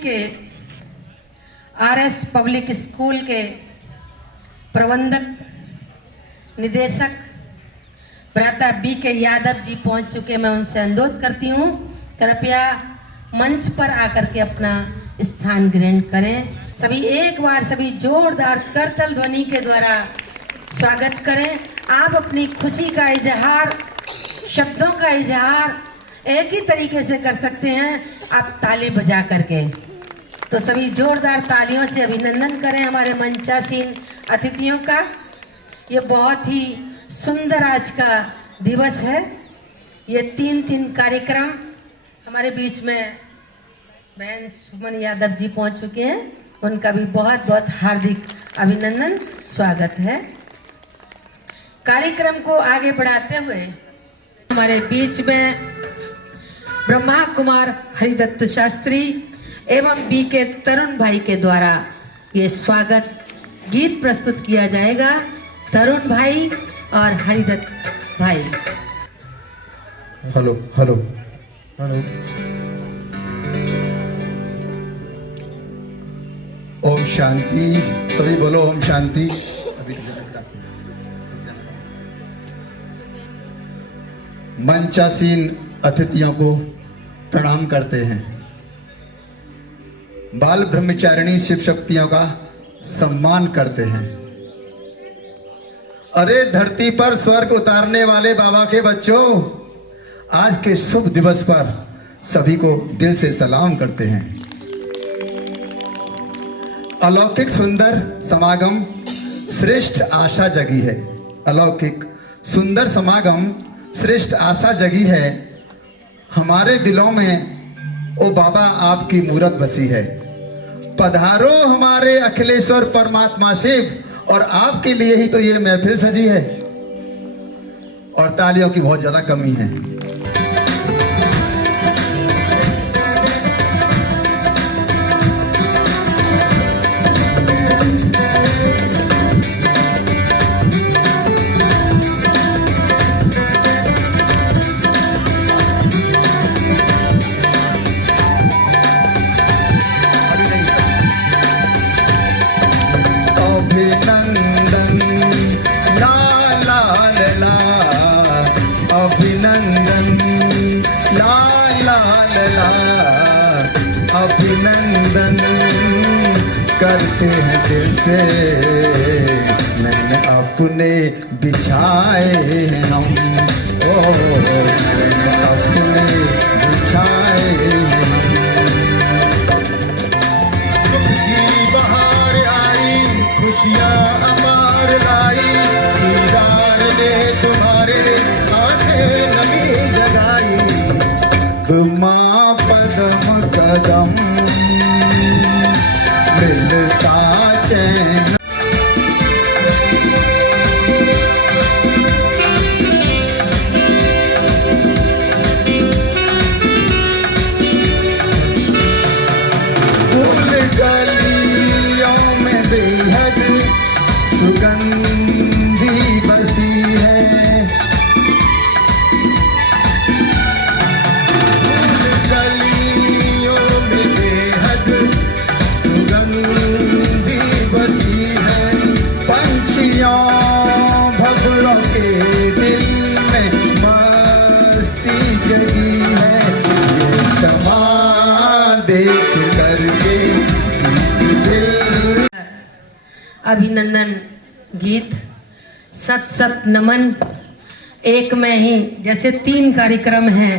के RS public school के प्रबंधक निदेशक भ्राता बी के यादव जी पहुंच चुके। मैं उनसे अनुरोध करती हूं कृपया मंच पर आकर के अपना स्थान ग्रहण करें। सभी एक बार सभी जोरदार करतल ध्वनि के द्वारा स्वागत करें। आप अपनी खुशी का इजहार, शब्दों का इजहार एक ही तरीके से कर सकते हैं, आप ताली बजा करके। तो सभी जोरदार तालियों से अभिनंदन करें हमारे मंचासीन अतिथियों का। ये बहुत ही सुंदर आज का दिवस है। ये तीन कार्यक्रम हमारे बीच में बहन सुमन यादव जी पहुंच चुके हैं, उनका भी बहुत बहुत हार्दिक अभिनंदन, स्वागत है। कार्यक्रम को आगे बढ़ाते हुए हमारे बीच में ब्रह्मा कुमार हरिदत्त शास्त्री एवं बी के तरुण भाई के द्वारा ये स्वागत गीत प्रस्तुत किया जाएगा। तरुण भाई और हरिदत्त भाई। Hello hello hello. ओम शांति, सभी बोलो ओम शांति। मंचासीन अतिथियों को प्रणाम करते हैं। बाल ब्रह्मचारिणी शिव शक्तियों का सम्मान करते हैं। अरे धरती पर स्वर्ग उतारने वाले बाबा के बच्चों, आज के शुभ दिवस पर सभी को दिल से सलाम करते हैं। अलौकिक सुंदर समागम श्रेष्ठ आशा जगी है। अलौकिक सुंदर समागम श्रेष्ठ आशा जगी है। हमारे दिलों में ओ बाबा आपकी मूरत बसी है। पधारो हमारे अखिलेश्वर परमात्मा शिव, और आपके लिए ही तो ये महफिल सजी है। और तालियों की बहुत ज्यादा कमी है। अभिनंदन करते हैं दिल से, मैंने अपने बिछाए हम। ओ मैंने अपने बिछाए हम। बहार आई, खुशियाँ अपार लाई, दीदार ने तुम्हारे आंखें नमी जगाई। माँ पदम कदम मिलता चैन। फूल गलियों में बेहद सुगंधी बसी है। भगरों के दिल में मस्ती जगी है। ये समा देख करके दिल। अभिनंदन गीत, सत सत नमन, एक में ही जैसे 3 कार्यक्रम हैं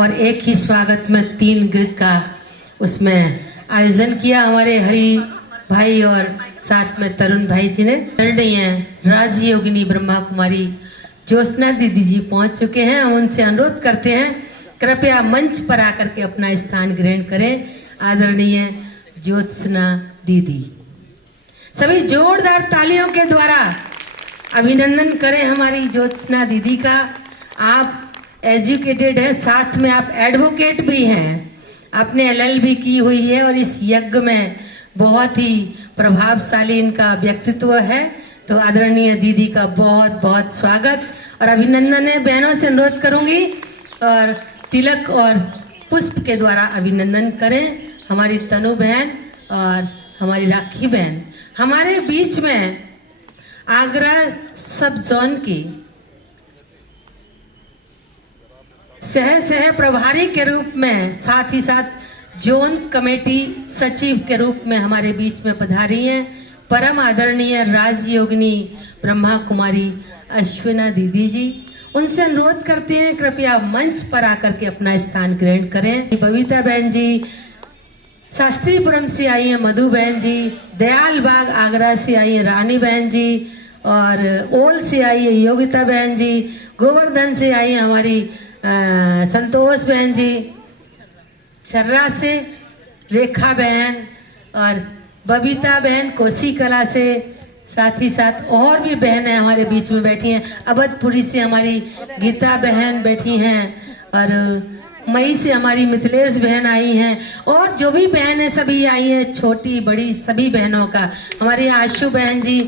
और एक ही स्वागत में 3 गीत का उसमें आयोजन किया हमारे हरि भाई और साथ में तरुण भाई जी ने। है राजयोगिनी ब्रह्मा कुमारी ज्योत्सना दीदी जी पहुंच चुके हैं। हम उनसे अनुरोध करते हैं कृपया मंच पर आकर के अपना स्थान ग्रहण करें। आदरणीय ज्योत्सना दीदी, सभी जोरदार तालियों के द्वारा अभिनंदन करें हमारी ज्योत्सना दीदी का। आप एजुकेटेड हैं, साथ में आप एडवोकेट भी हैं, आपने LLB की हुई है और इस यज्ञ में बहुत ही प्रभावशाली इनका व्यक्तित्व है। तो आदरणीय दीदी का बहुत बहुत स्वागत और अभिनंदन है। बहनों से अनुरोध करूंगी और तिलक और पुष्प के द्वारा अभिनंदन करें हमारी तनु बहन और हमारी राखी बहन। हमारे बीच में आगरा सब जोन की सह प्रभारी के रूप में, साथ ही साथ जोन कमेटी सचिव के रूप में हमारे बीच में पधारी हैं परम आदरणीय राजयोगिनी ब्रह्मा कुमारी अश्विना दीदी जी। उनसे अनुरोध करते हैं कृपया मंच पर आकर के अपना स्थान ग्रहण करें। बबीता बहन जी शास्त्रीपुरम से आई हैं, मधु बहन जी दयाल बाग आगरा से आई हैं, रानी बहन जी, और ओल से आई है योगिता बहन जी, गोवर्धन से आई हैं हमारी संतोष बहन जी, छर्रा से रेखा बहन, और बबीता बहन कोसी कला से, साथ ही साथ और भी बहनें हमारे बीच में बैठी हैं। अवधपुरी से हमारी गीता बहन बैठी हैं, और मई से हमारी मिथिलेश बहन आई हैं, और जो भी बहनें सभी आई हैं, छोटी बड़ी सभी बहनों का, हमारी आशु बहन जी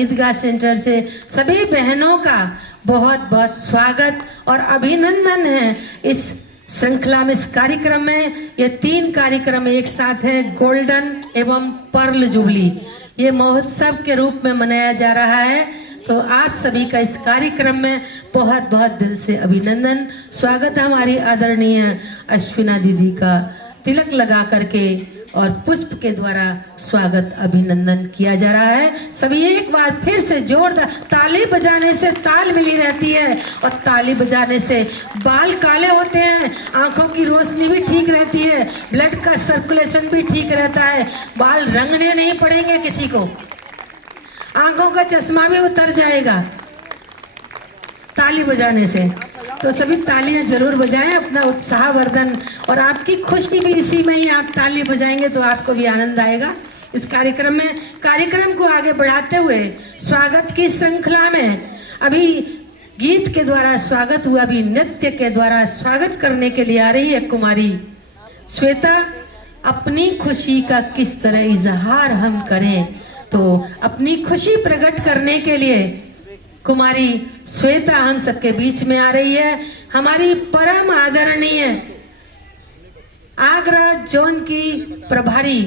ईदगाह सेंटर से, सभी बहनों का बहुत बहुत स्वागत और अभिनंदन है इस श्रृंखला में, इस कार्यक्रम में। ये 3 कार्यक्रम एक साथ हैं, गोल्डन एवं पर्ल जुबली, ये महोत्सव के रूप में मनाया जा रहा है। तो आप सभी का इस कार्यक्रम में बहुत बहुत दिल से अभिनंदन, स्वागत है। हमारी आदरणीय अश्विना दीदी का तिलक लगा करके और पुष्प के द्वारा स्वागत अभिनंदन किया जा रहा है। सभी एक बार फिर से जोरदार ताली बजाने से ताल मिली रहती है, और ताली बजाने से बाल काले होते हैं, आंखों की रोशनी भी ठीक रहती है, ब्लड का सर्कुलेशन भी ठीक रहता है, बाल रंगने नहीं पड़ेंगे किसी को, आंखों का चश्मा भी उतर जाएगा ताली बजाने से। तो सभी तालियां जरूर बजाएं, अपना उत्साहवर्धन, और आपकी खुशी भी इसी में ही, आप ताली बजाएंगे तो आपको भी आनंद आएगा इस कार्यक्रम में। कार्यक्रम को आगे बढ़ाते हुए स्वागत की श्रृंखला में अभी गीत के द्वारा स्वागत हुआ, अभी नृत्य के द्वारा स्वागत करने के लिए आ रही है कुमारी श्वेता। अपनी खुशी का किस तरह इजहार हम करें, तो अपनी खुशी प्रकट करने के लिए कुमारी श्वेता हम सबके बीच में आ रही है। हमारी परम आदरणीय आगरा जोन की प्रभारी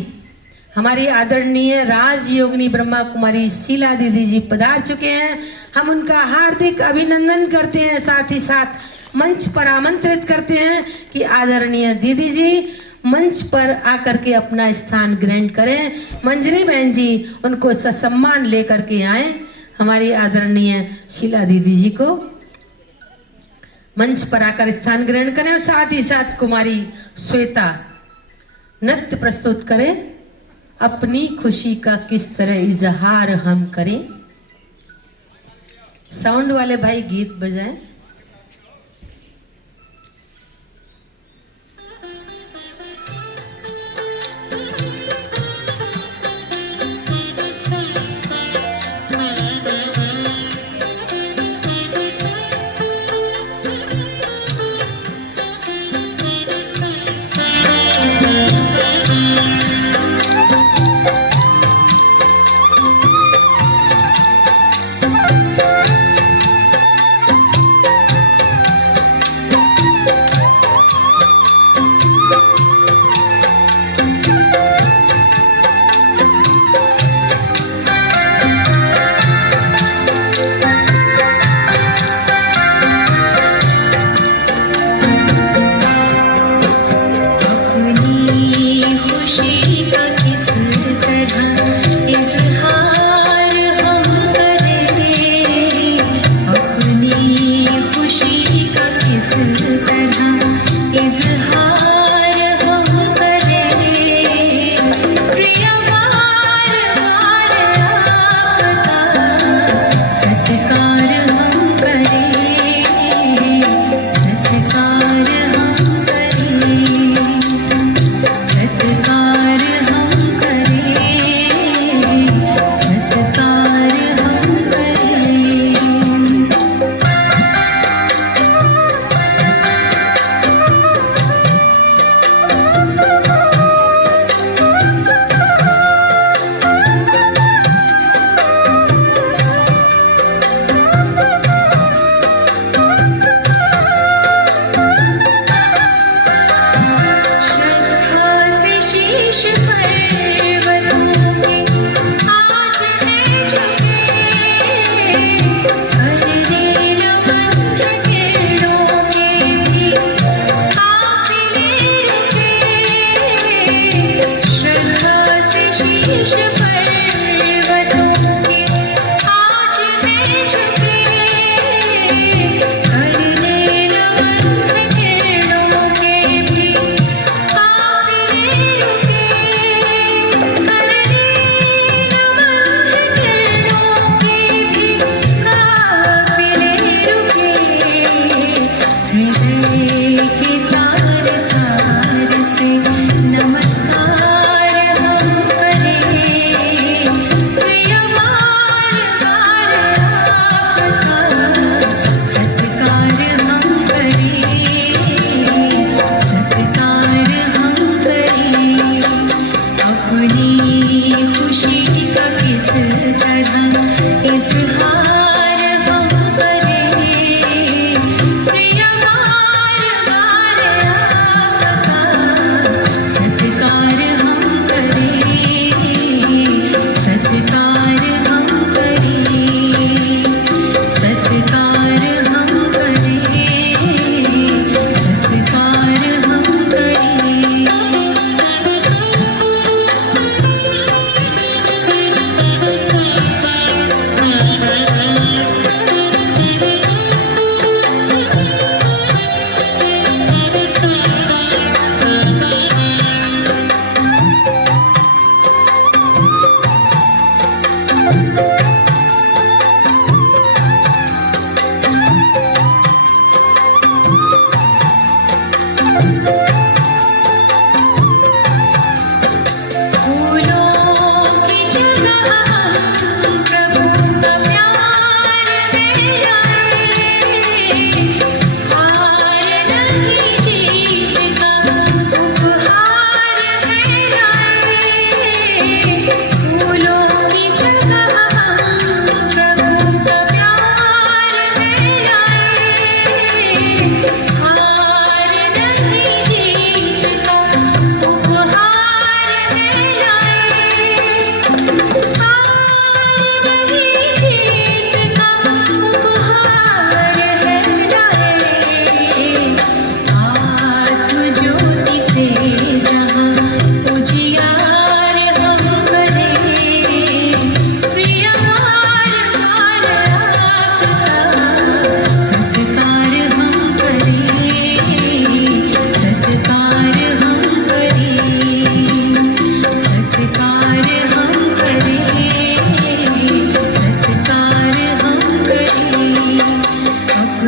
हमारी आदरणीय राजयोगिनी ब्रह्मा कुमारी शीला दीदी जी पधार चुके हैं। हम उनका हार्दिक अभिनंदन करते हैं, साथ ही साथ मंच पर आमंत्रित करते हैं कि आदरणीय दीदी जी मंच पर आकर के अपना स्थान ग्रहण करें। मंजरी बहन जी उनको ससम्मान लेकर के आए। हमारी आदरणीय शीला दीदी जी को मंच पर आकर स्थान ग्रहण करें, और साथ ही साथ कुमारी श्वेता नृत्य प्रस्तुत करें। अपनी खुशी का किस तरह इजहार हम करें। साउंड वाले भाई गीत बजाएं।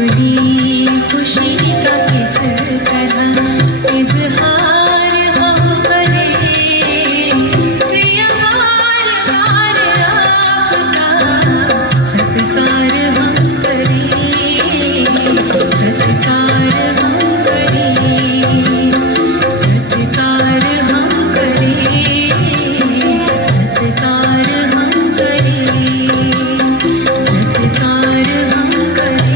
अपनी खुशी का किस तरह इजहार हम करें, प्रिय बार बार आपका सत्कार हम करें, सत्कार हम करें, सत्कार हम करें, सत्कार हम करें, सत्कार हम करें,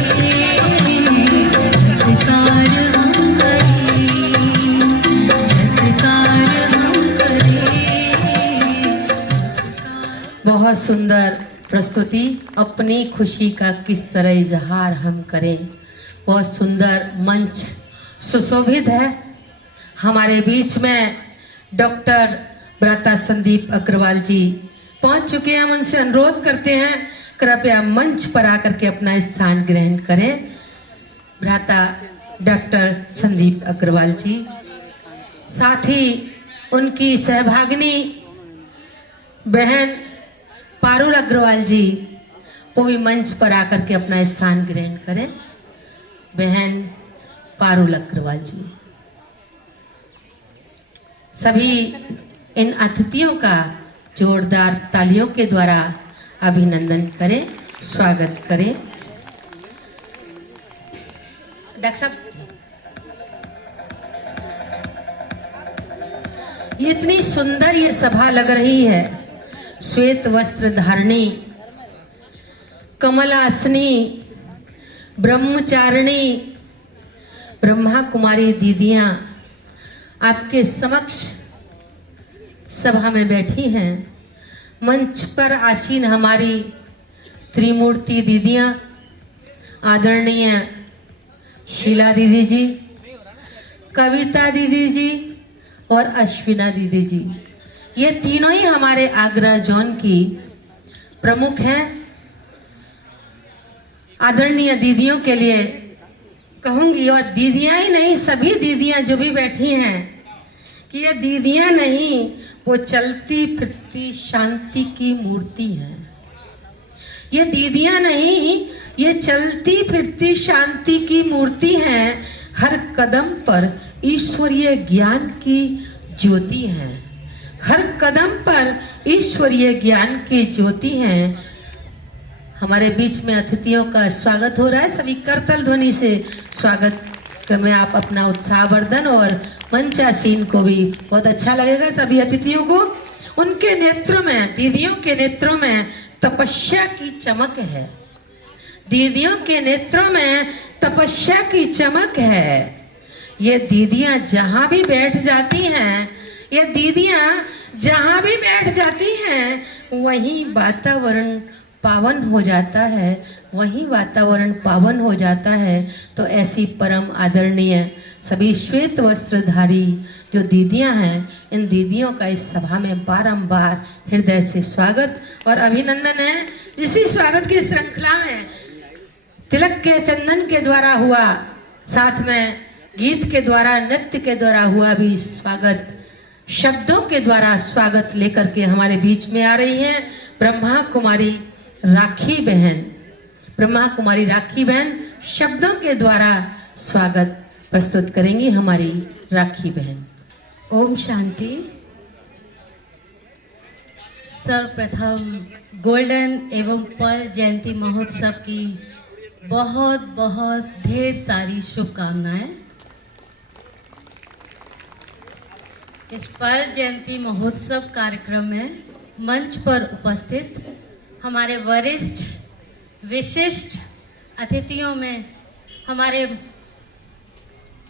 सत्कार हम करें, सत्कार हम करें। बहुत सुंदर प्रस्तुति। अपनी खुशी का किस तरह इजहार हम करें। बहुत सुंदर मंच सुशोभित है। हमारे बीच में डॉक्टर भ्राता संदीप अग्रवाल जी पहुंच चुके हैं। हम उनसे अनुरोध करते हैं कृपया मंच पर आकर के अपना स्थान ग्रहण करें। भ्राता डॉक्टर संदीप अग्रवाल जी, साथ ही उनकी सहभागिनी बहन पारुल अग्रवाल जी वो भी मंच पर आकर के अपना स्थान ग्रहण करें। बहन पारुल अग्रवाल जी, सभी इन अतिथियों का जोरदार तालियों के द्वारा अभिनंदन करें, स्वागत करें। डॉक्टर साहब, ये इतनी सुंदर ये सभा लग रही है। श्वेत वस्त्र धारणी, कमलासनी, ब्रह्मचारिणी ब्रह्मा कुमारी दीदियां आपके समक्ष सभा में बैठी हैं। मंच पर आसीन हमारी त्रिमूर्ति दीदियां, आदरणीय शीला दीदी जी, कविता दीदी जी और अश्विना दीदी जी, ये तीनों ही हमारे आगरा जोन की प्रमुख हैं। आदरणीय दीदियों के लिए कहूंगी, और दीदियां ही नहीं, सभी दीदियां जो भी बैठी हैं, कि ये दीदियां नहीं, वो चलती फिरती शांति की मूर्ति है। ये दीदियां नहीं, ये चलती फिरती शांति की मूर्ति हैं। हर कदम पर ईश्वरीय ज्ञान की ज्योति है। हर कदम पर ईश्वरीय ज्ञान की ज्योति है। हमारे बीच में अतिथियों का स्वागत हो रहा है। सभी करतल ध्वनि से स्वागत में आप अपना उत्साहवर्धन, और मंचासीन को भी बहुत अच्छा लगेगा सभी अतिथियों को। उनके नेत्रों में, दीदियों के नेत्रों में तपस्या की चमक है। दीदियों के नेत्रों में तपस्या की चमक है। ये दीदियां जहां भी बैठ जाती हैं, ये दीदियां जहां भी बैठ जाती हैं, वहीं वातावरण पावन हो जाता है, वहीं वातावरण पावन हो जाता है। तो ऐसी परम आदरणीय सभी श्वेत वस्त्रधारी जो दीदियां हैं, इन दीदियों का इस सभा में बारंबार हृदय से स्वागत और अभिनंदन है। इसी स्वागत की श्रृंखला में तिलक के चंदन के द्वारा हुआ, साथ में गीत के द्वारा, नृत्य के द्वारा हुआ भी स्वागत, शब्दों के द्वारा स्वागत लेकर के हमारे बीच में आ रही हैं ब्रह्मा कुमारी राखी बहन। ब्रह्मा कुमारी राखी बहन शब्दों के द्वारा स्वागत प्रस्तुत करेंगी हमारी राखी बहन। ओम शांति। सर्वप्रथम गोल्डन एवं पर्ल जयंती महोत्सव की बहुत बहुत ढेर सारी शुभकामनाएं। इस पर्ल जयंती महोत्सव कार्यक्रम में मंच पर उपस्थित हमारे वरिष्ठ विशिष्ट अतिथियों में हमारे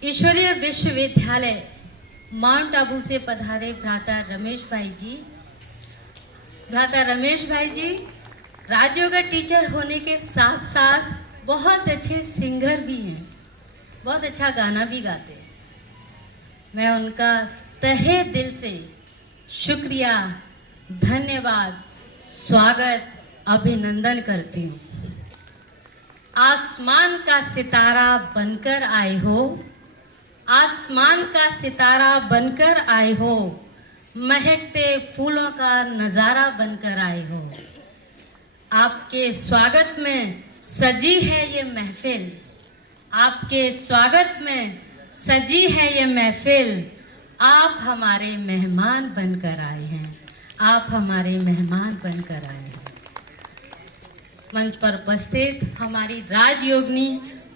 ईश्वरीय विश्वविद्यालय माउंट आबू से पधारे भ्राता रमेश भाई जी। भ्राता रमेश भाई जी राजयोगा टीचर होने के साथ साथ बहुत अच्छे सिंगर भी हैं, बहुत अच्छा गाना भी गाते हैं। मैं उनका तहे दिल से शुक्रिया, धन्यवाद, स्वागत, अभिनंदन करती हूँ। आसमान का सितारा बनकर आए हो, आसमान का सितारा बनकर आए हो, महकते फूलों का नज़ारा बनकर आए हो। आपके स्वागत में सजी है ये महफिल, आपके स्वागत में सजी है ये महफिल। आप हमारे मेहमान बनकर आए हैं, आप हमारे मेहमान बनकर आए हैं। मंच पर उपस्थित हमारी राजयोगिनी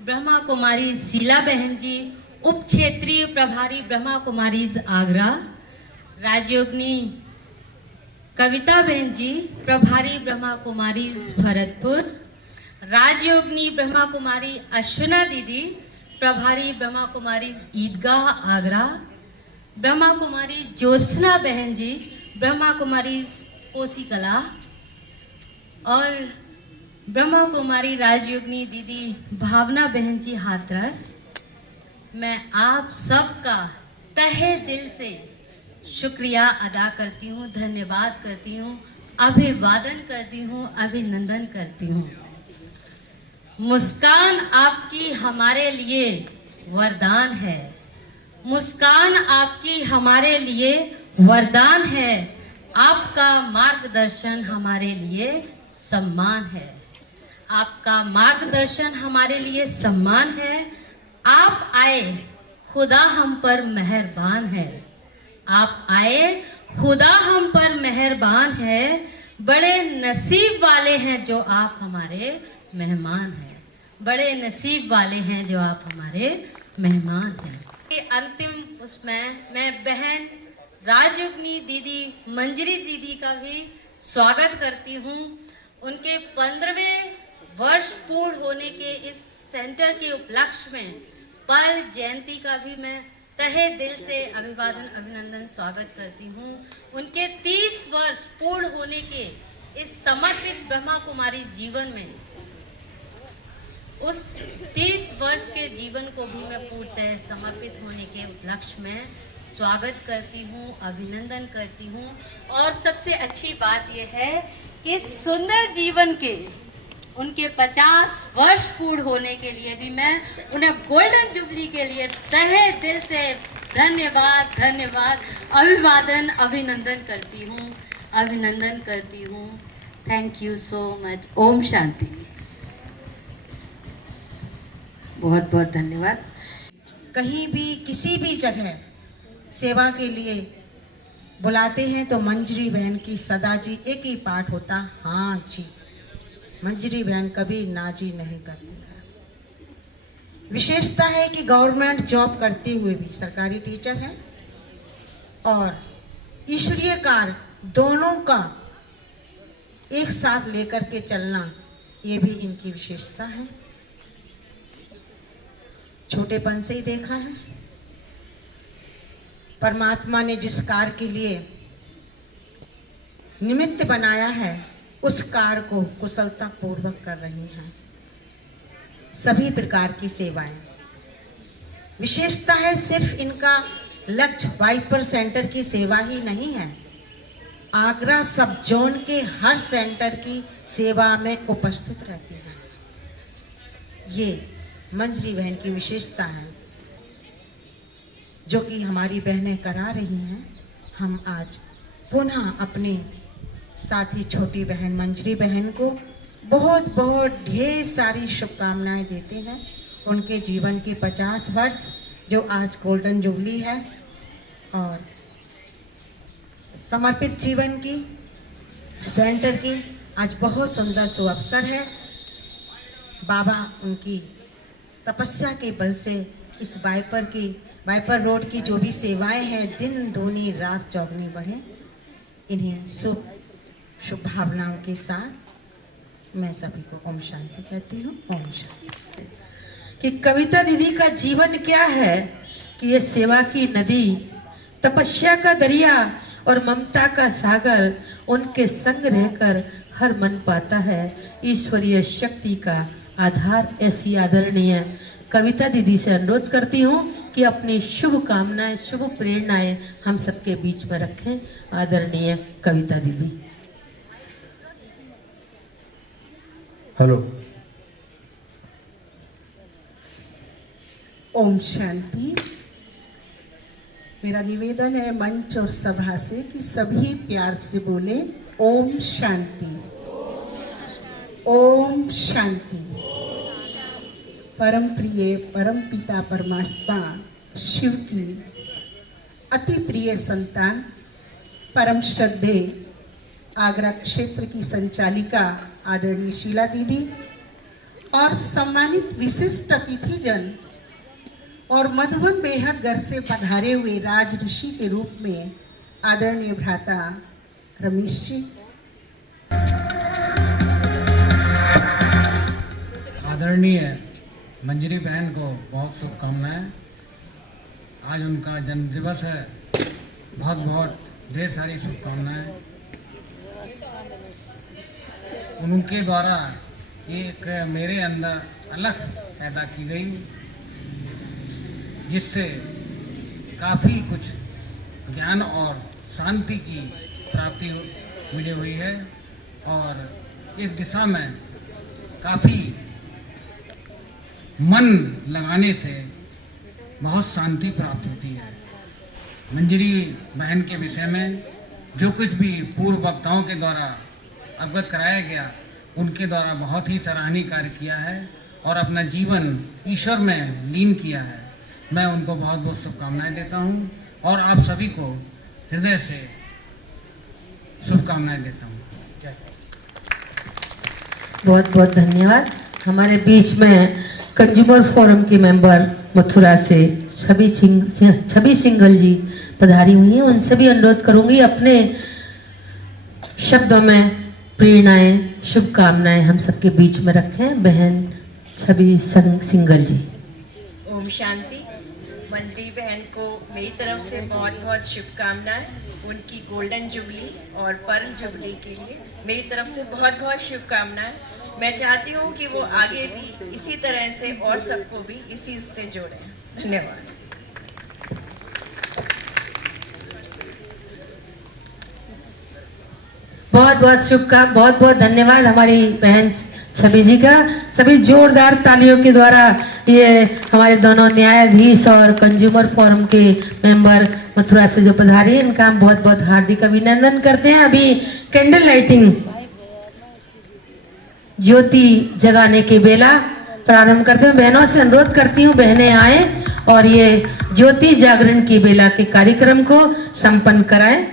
ब्रह्मा कुमारी शीला बहन जी, उप क्षेत्रीय प्रभारी ब्रह्मा कुमारीज आगरा, राजयोगिनी कविता बहन जी, प्रभारी ब्रह्मा कुमारीज भरतपुर, राजयोगिनी ब्रह्मा कुमारी अश्विना दीदी, प्रभारी ब्रह्मा कुमारीज ईदगाह आगरा, ब्रह्मा कुमारी ज्योत्सना बहन जी, ब्रह्मा कुमारीज कोसी कला, और ब्रह्मा कुमारी राजयोगिनी दीदी भावना बहन जी हाथरस। मैं आप सबका तहे दिल से शुक्रिया अदा करती हूँ, धन्यवाद करती हूँ, अभिवादन करती हूँ, अभिनंदन करती हूँ। मुस्कान आपकी हमारे लिए वरदान है, मुस्कान आपकी हमारे लिए वरदान है, आपका मार्गदर्शन हमारे लिए सम्मान है, आपका मार्गदर्शन हमारे लिए सम्मान है। आप आए, खुदा हम पर मेहरबान है, आप आए, खुदा हम पर मेहरबान है। बड़े नसीब वाले हैं जो आप हमारे मेहमान हैं, बड़े नसीब वाले हैं जो आप हमारे मेहमान हैं। अंतिम उसमें मैं बहन राजयोगिनी दीदी मंजरी दीदी का भी स्वागत करती हूँ। उनके 15वें वर्ष पूर्ण होने के इस सेंटर के उपलक्ष्य में पर्ल जयंती का भी मैं तहे दिल से अभिवादन अभिनंदन स्वागत करती हूँ। उनके 30 वर्ष पूर्ण होने के इस समर्पित ब्रह्मा कुमारी जीवन में, उस 30 वर्ष के जीवन को भी मैं पूर्णतः समर्पित होने के उपलक्ष्य में स्वागत करती हूँ, अभिनंदन करती हूँ। और सबसे अच्छी बात यह है कि सुंदर जीवन के उनके 50 वर्ष पूर्ण होने के लिए भी मैं उन्हें गोल्डन जुबली के लिए तहे दिल से धन्यवाद धन्यवाद अभिवादन अभिनंदन करती हूँ, अभिनंदन करती हूँ। Thank you so much. ओम शांति। बहुत बहुत धन्यवाद। कहीं भी किसी भी जगह सेवा के लिए बुलाते हैं तो मंजरी बहन की सदा जी एक ही पाठ होता, हाँ जी। मंजरी बहन कभी नाजी नहीं करती है। विशेषता है कि गवर्नमेंट जॉब करते हुए भी सरकारी टीचर है और ईश्वरीय कार्य दोनों का एक साथ लेकर के चलना, ये भी इनकी विशेषता है। छोटेपन से ही देखा है, परमात्मा ने जिस कार्य के लिए निमित्त बनाया है उस कार्य को कुशलता पूर्वक कर रही हैं। सभी प्रकार की सेवाएं, विशेषता है सिर्फ इनका लक्ष्य वाइपर सेंटर की सेवा ही नहीं है, आगरा सब जोन के हर सेंटर की सेवा में उपस्थित रहती हैं। ये मंजरी बहन की विशेषता है जो कि हमारी बहनें करा रही हैं। हम आज पुनः अपनी साथी छोटी बहन मंजरी बहन को बहुत बहुत ढेर सारी शुभकामनाएं देते हैं। उनके जीवन की 50 वर्ष जो आज गोल्डन जुबली है और समर्पित जीवन की सेंटर की आज बहुत सुंदर सुअवसर है। बाबा उनकी तपस्या के बल से इस वाइपर रोड की जो भी सेवाएं हैं दिन दूनी रात चौगनी बढ़े। इन्हें शुभ भावनाओं के साथ मैं सभी को ओम शांति कहती हूँ। ओम शांति। कि कविता दीदी का जीवन क्या है कि ये सेवा की नदी, तपस्या का दरिया और ममता का सागर उनके संग रहकर हर मन पाता है ईश्वरीय शक्ति का आधार। ऐसी आदरणीय कविता दीदी से अनुरोध करती हूँ कि अपनी शुभ कामनाएं, शुभ प्रेरणाएं हम सबके बीच में रखें। आदरणीय कविता दीदी। हेलो। ओम शांति। मेरा निवेदन है मंच और सभा से कि सभी प्यार से बोले ओम शांति, ओम शांति। परम प्रिय परम पिता परमात्मा शिव की अति प्रिय संतान परम श्रद्धेय आगरा क्षेत्र की संचालिका आदरणीय शीला दीदी और सम्मानित विशिष्ट अतिथिजन और मधुबन बेहद घर से पधारे हुए राज ऋषि के रूप में आदरणीय भ्राता रमेश जी, आदरणीय मंजरी बहन को बहुत शुभकामनाएं। आज उनका जन्मदिवस है, बहुत बहुत ढेर सारी शुभकामनाएं। उनके द्वारा एक मेरे अंदर अलख पैदा की गई, जिससे काफ़ी कुछ ज्ञान और शांति की प्राप्ति मुझे हुई है और इस दिशा में काफ़ी मन लगाने से बहुत शांति प्राप्त होती है। मंजरी बहन के विषय में जो कुछ भी पूर्व वक्ताओं के द्वारा अवगत कराया गया, उनके द्वारा बहुत ही सराहनीय कार्य किया है और अपना जीवन ईश्वर में लीन किया है। मैं उनको बहुत बहुत शुभकामनाएं देता हूं और आप सभी को हृदय से शुभकामनाएं देता हूं। जय। बहुत बहुत धन्यवाद। हमारे बीच में कंज्यूमर फोरम के मेंबर मथुरा से छवि सिंघल जी पधारी हुई हैं। उनसे भी अनुरोध करूंगी अपने शब्दों में प्रेरणाएं, शुभकामनाएं हम सबके बीच में रखें। बहन छवि सिंघल जी। ओम शांति। मंजरी बहन को मेरी तरफ से बहुत बहुत शुभकामनाएं। उनकी गोल्डन जुबली और पर्ल जुबली के लिए मेरी तरफ से बहुत बहुत शुभकामनाएं। मैं चाहती हूँ कि वो आगे भी इसी तरह से और सबको भी इसी से जोड़ें। धन्यवाद। बहुत बहुत धन्यवाद हमारी बहन छवि जी का। सभी जोरदार तालियों के द्वारा ये हमारे दोनों न्यायाधीश और कंज्यूमर फोरम के मेंबर मथुरा से जो पधारे हैं, इनका हम बहुत बहुत हार्दिक अभिनंदन करते हैं। अभी कैंडल लाइटिंग ज्योति जगाने के बेला प्रारंभ करते हैं। बहनों से अनुरोध करती हूँ बहनें आए और ये ज्योति जागरण की बेला के कार्यक्रम को संपन्न कराएं।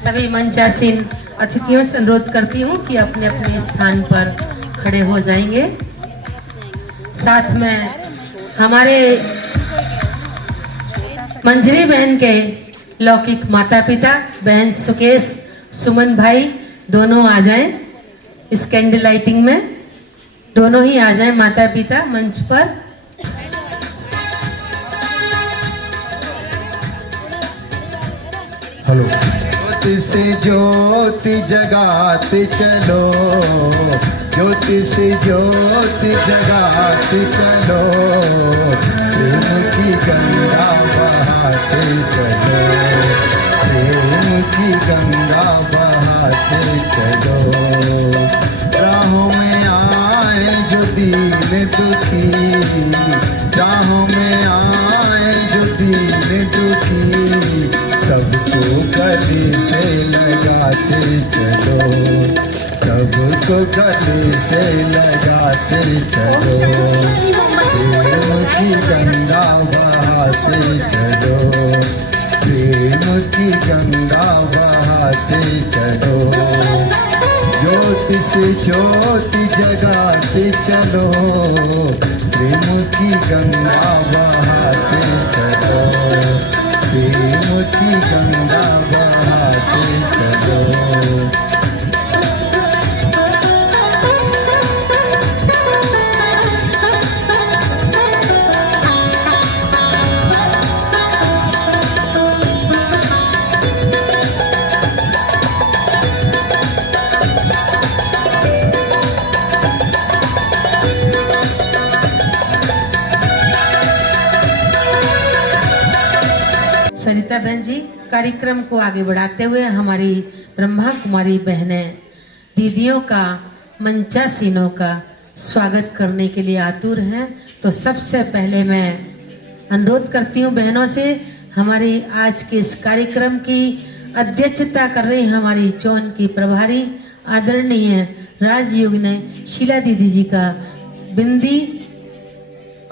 सभी मंचासीन अतिथियों से अनुरोध करती हूँ कि अपने अपने स्थान पर खड़े हो जाएंगे। साथ में हमारे मंजरी बहन के लौकिक माता पिता बहन सुकेश सुमन भाई दोनों आ जाएं इस कैंडल लाइटिंग में। दोनों ही आ जाएं माता पिता मंच पर। हेलो। ज्योति से ज्योति जगाते चलो, ज्योति से ज्योति जगाते चलो, प्रेम की गंगा बहाते चलो, प्रेम की गंगा बहाते चलो। राहों में आए जो दीन दुखी, राहों में आए जो दीन दुखी, सबको गले से लगाते चलो, सबको गले से लगाते चलो, प्रेम की गंगा बहाते चलो, प्रेम की गंगा बहाते चलो। ज्योति से ज्योति जगाते चलो, प्रेम की गंगा बहाते चलो, प्रेम की गंगा बहाते चलो। सरिता बहन जी कार्यक्रम को आगे बढ़ाते हुए हमारी ब्रह्मा कुमारी बहनें दीदियों का मंचासीनों का स्वागत करने के लिए आतुर हैं। तो सबसे पहले मैं अनुरोध करती हूँ बहनों से, हमारी आज के इस कार्यक्रम की अध्यक्षता कर रही हमारी चोन की प्रभारी आदरणीय राजयोग ने शीला दीदी जी का बिंदी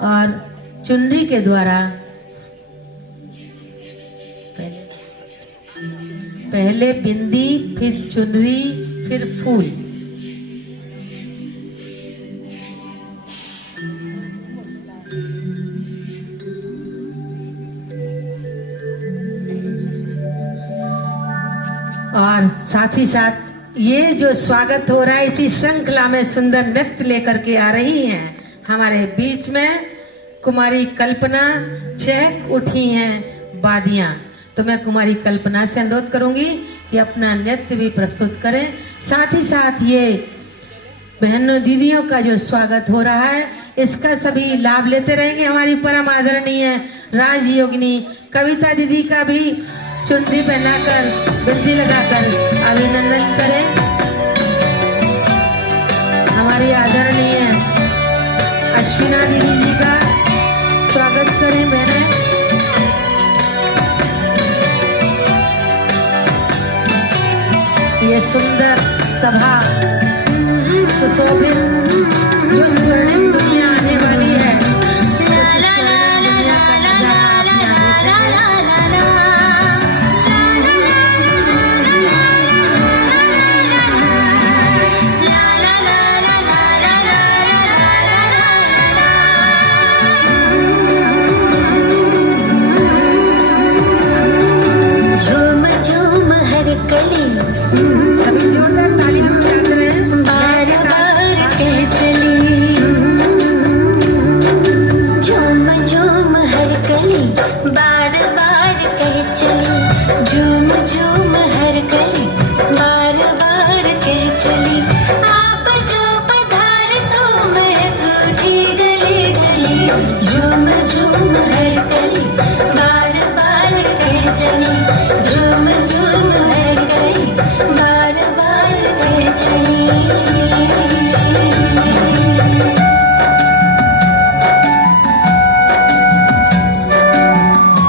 और चुनरी के द्वारा पहले बिंदी, फिर चुनरी, फिर फूल। और साथ ही साथ ये जो स्वागत हो रहा है, इसी श्रृंखला में सुंदर नृत्य लेकर के आ रही हैं हमारे बीच में कुमारी कल्पना। चहक उठी हैं बादियां। तो मैं कुमारी कल्पना से अनुरोध करूंगी कि अपना नृत्य भी प्रस्तुत करें। साथ ही साथ ये बहनों दीदियों का जो स्वागत हो रहा है, इसका सभी लाभ लेते रहेंगे। हमारी परम आदरणीय राजयोगिनी कविता दीदी का भी चुनरी पहनाकर, बिंदी लगाकर अभिनंदन करें। हमारी आदरणीय अश्विना दीदी जी का स्वागत करें। मैंने ये सुंदर सभा सुशोभित जो स्वर्णिम दुनिया आने वाली है, उस स्वर्णिम दुनिया का नजारा आप यहाँ देखेंगे। सभी जोरदार तालियां बजाते रहे। बार बार कह चली झूम झूम हर कली, बार बार कह चली झूम झूम हर कली, बार बार कह चली। आप जो पधार तो महक उठी गली गली, झूम झूम हर कली, बार बार कह चली झूम झूम हर कली, बार बार कह चली।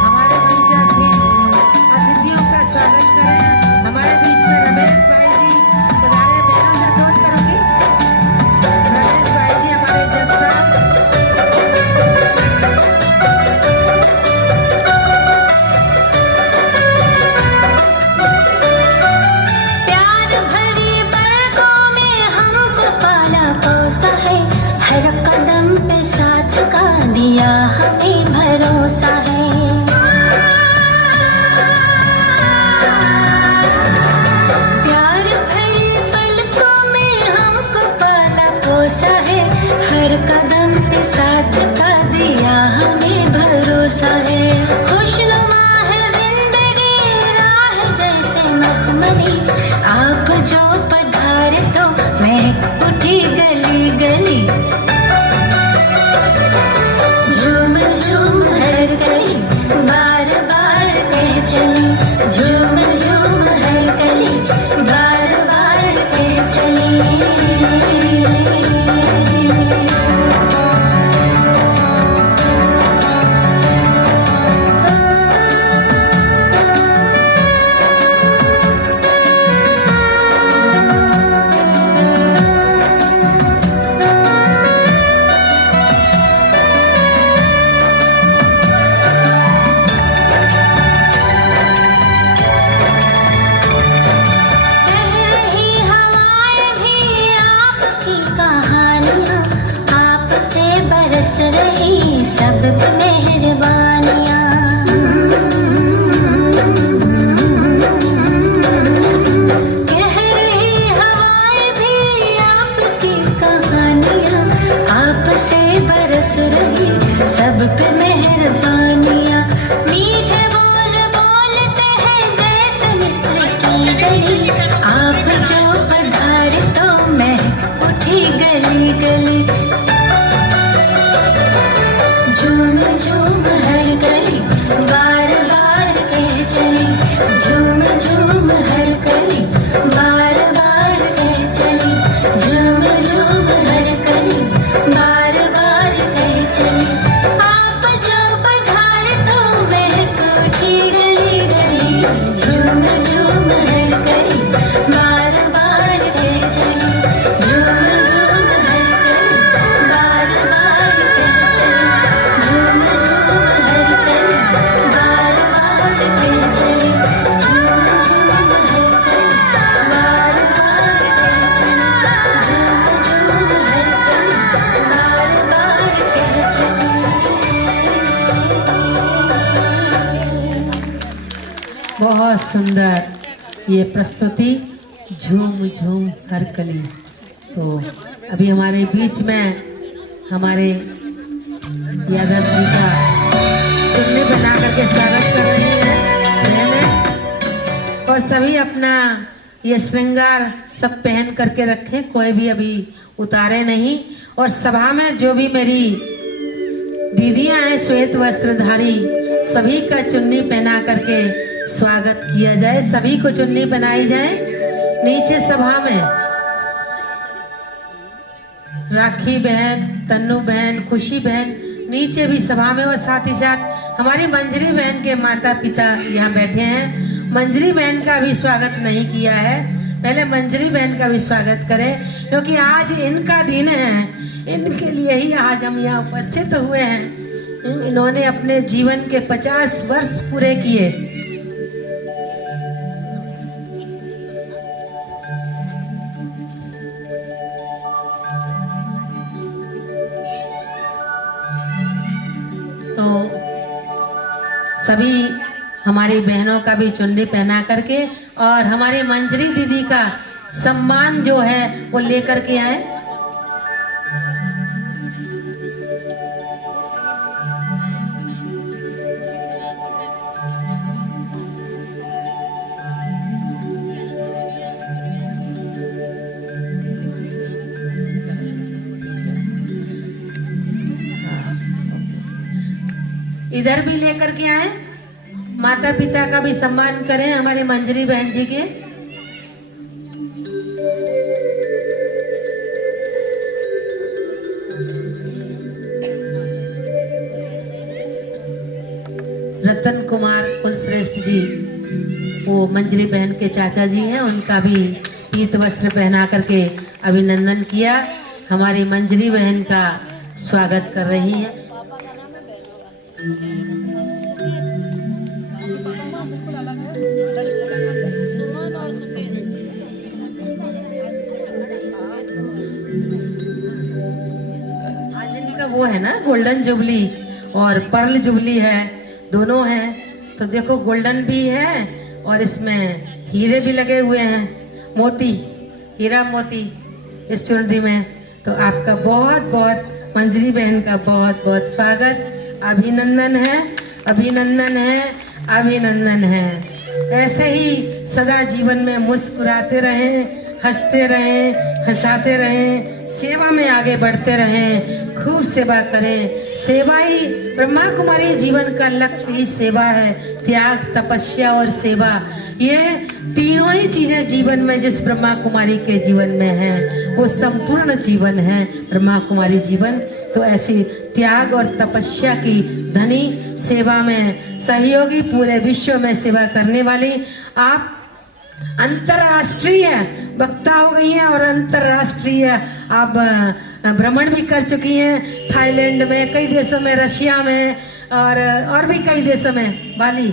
हमारे मंचासीन अतिथियों का स्वागत करें। हमारे बीच में रमेश भाई जी पधारे। बहनों से अनुरोध करूंगी, रमेश भाई जी हमारे जज साहब। प्यार भरी बरगों में हमको पाला पोसा है, हर कदम पे साथ का दिया हमें भरोसा है। प्यार भरी पलकों में हमको पाला पोसा है, हर कदम पे साथ का दिया हमें भरोसा है। खुशनुमा है जिंदगी राह जैसे मखमली, आप जो पधारे तो महक उठी गली गली, झूम झूम हर गली, बार बार कह चली झूम झूम हर गली, बार बार कह चली। झूम झूम हर गली, बार बार कह बहुत सुंदर ये प्रस्तुति झूम झूम हर कली। तो अभी हमारे बीच में हमारे यादव जी का चुन्नी बना करके स्वागत कर रही हैं बहनें, और सभी अपना ये श्रृंगार सब पहन करके रखें, कोई भी अभी उतारे नहीं। और सभा में जो भी मेरी दीदियां हैं श्वेत वस्त्रधारी, सभी का चुन्नी पहना करके स्वागत किया जाए, सभी को चुन्नी पहनाई जाए। नीचे सभा में राखी बहन, तन्नू बहन, खुशी बहन नीचे भी सभा में, और साथ ही साथ हमारी मंजरी बहन के माता पिता यहाँ बैठे हैं। मंजरी बहन का भी स्वागत नहीं किया है, पहले मंजरी बहन का भी स्वागत करें, क्योंकि आज इनका दिन है, इनके लिए ही आज हम यहाँ उपस्थित हुए हैं। इन्होंने अपने जीवन के 50 वर्ष पूरे किए। तो सभी हमारी बहनों का भी चुन्नी पहना करके और हमारी मंजरी दीदी का सम्मान जो है वो लेकर के आए। इधर भी लेकर के आए, माता पिता का भी सम्मान करें हमारी मंजरी बहन जी के। रतन कुमार कुलश्रेष्ठ जी, वो मंजरी बहन के चाचा जी हैं, उनका भी पीत वस्त्र पहना करके अभिनंदन किया। हमारी मंजरी बहन का स्वागत कर रही है। आज इनका वो है ना गोल्डन जुबली और पर्ल जुबली है, दोनों हैं। तो देखो गोल्डन भी है और इसमें हीरे भी लगे हुए हैं, मोती, हीरा मोती इस चुनरी में। तो आपका बहुत बहुत मंजरी बहन का बहुत बहुत स्वागत, अभिनंदन है, अभिनंदन है, अभिनंदन है। ऐसे ही सदा जीवन में मुस्कुराते रहें, हंसते रहें, हंसाते रहें, सेवा में आगे बढ़ते रहें, खूब सेवा करें। सेवा ही ब्रह्मा कुमारी जीवन का लक्ष्य ही सेवा है, त्याग, तपस्या और सेवा, ये तीनों ही चीजें जीवन में जिस ब्रह्मा कुमारी के जीवन में है वो संपूर्ण जीवन है ब्रह्मा कुमारी जीवन। तो ऐसी त्याग और तपस्या की धनी, सेवा में सहयोगी, पूरे विश्व में सेवा करने वाली आप अंतरराष्ट्रीय वक्ता हो गई हैं और अंतरराष्ट्रीय आप भ्रमण भी कर चुकी हैं, थाईलैंड में, कई देशों में, रशिया में और भी कई देशों में, बाली,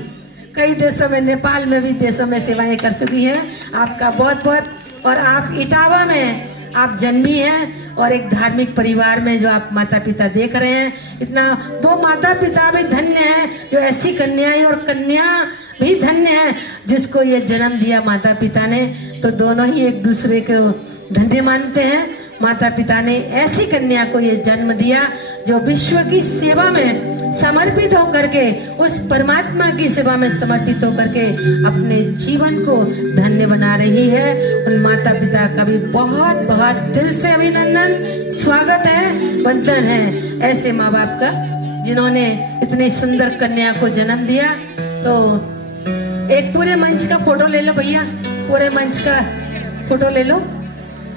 कई देशों में, नेपाल में भी देशों में सेवाएं कर चुकी हैं। आपका बहुत बहुत। और आप इटावा में आप जन्मी हैं और एक धार्मिक परिवार में जो आप माता पिता देख रहे हैं, इतना वो माता पिता भी धन्य हैं जो ऐसी कन्याएं, और कन्या भी धन्य है जिसको ये जन्म दिया माता पिता ने। तो दोनों ही एक दूसरे को धन्य मानते हैं। माता पिता ने ऐसी कन्या को ये जन्म दिया जो विश्व की सेवा में समर्पित होकर के, उस परमात्मा की सेवा में समर्पित होकर के अपने जीवन को धन्य बना रही है। उन माता पिता का भी बहुत बहुत दिल से अभिनंदन, स्वागत है, वंदन है ऐसे माँ बाप का जिन्होंने इतनी सुंदर कन्या को जन्म दिया। तो एक पूरे मंच का फोटो ले लो भैया, पूरे मंच का फोटो ले लो।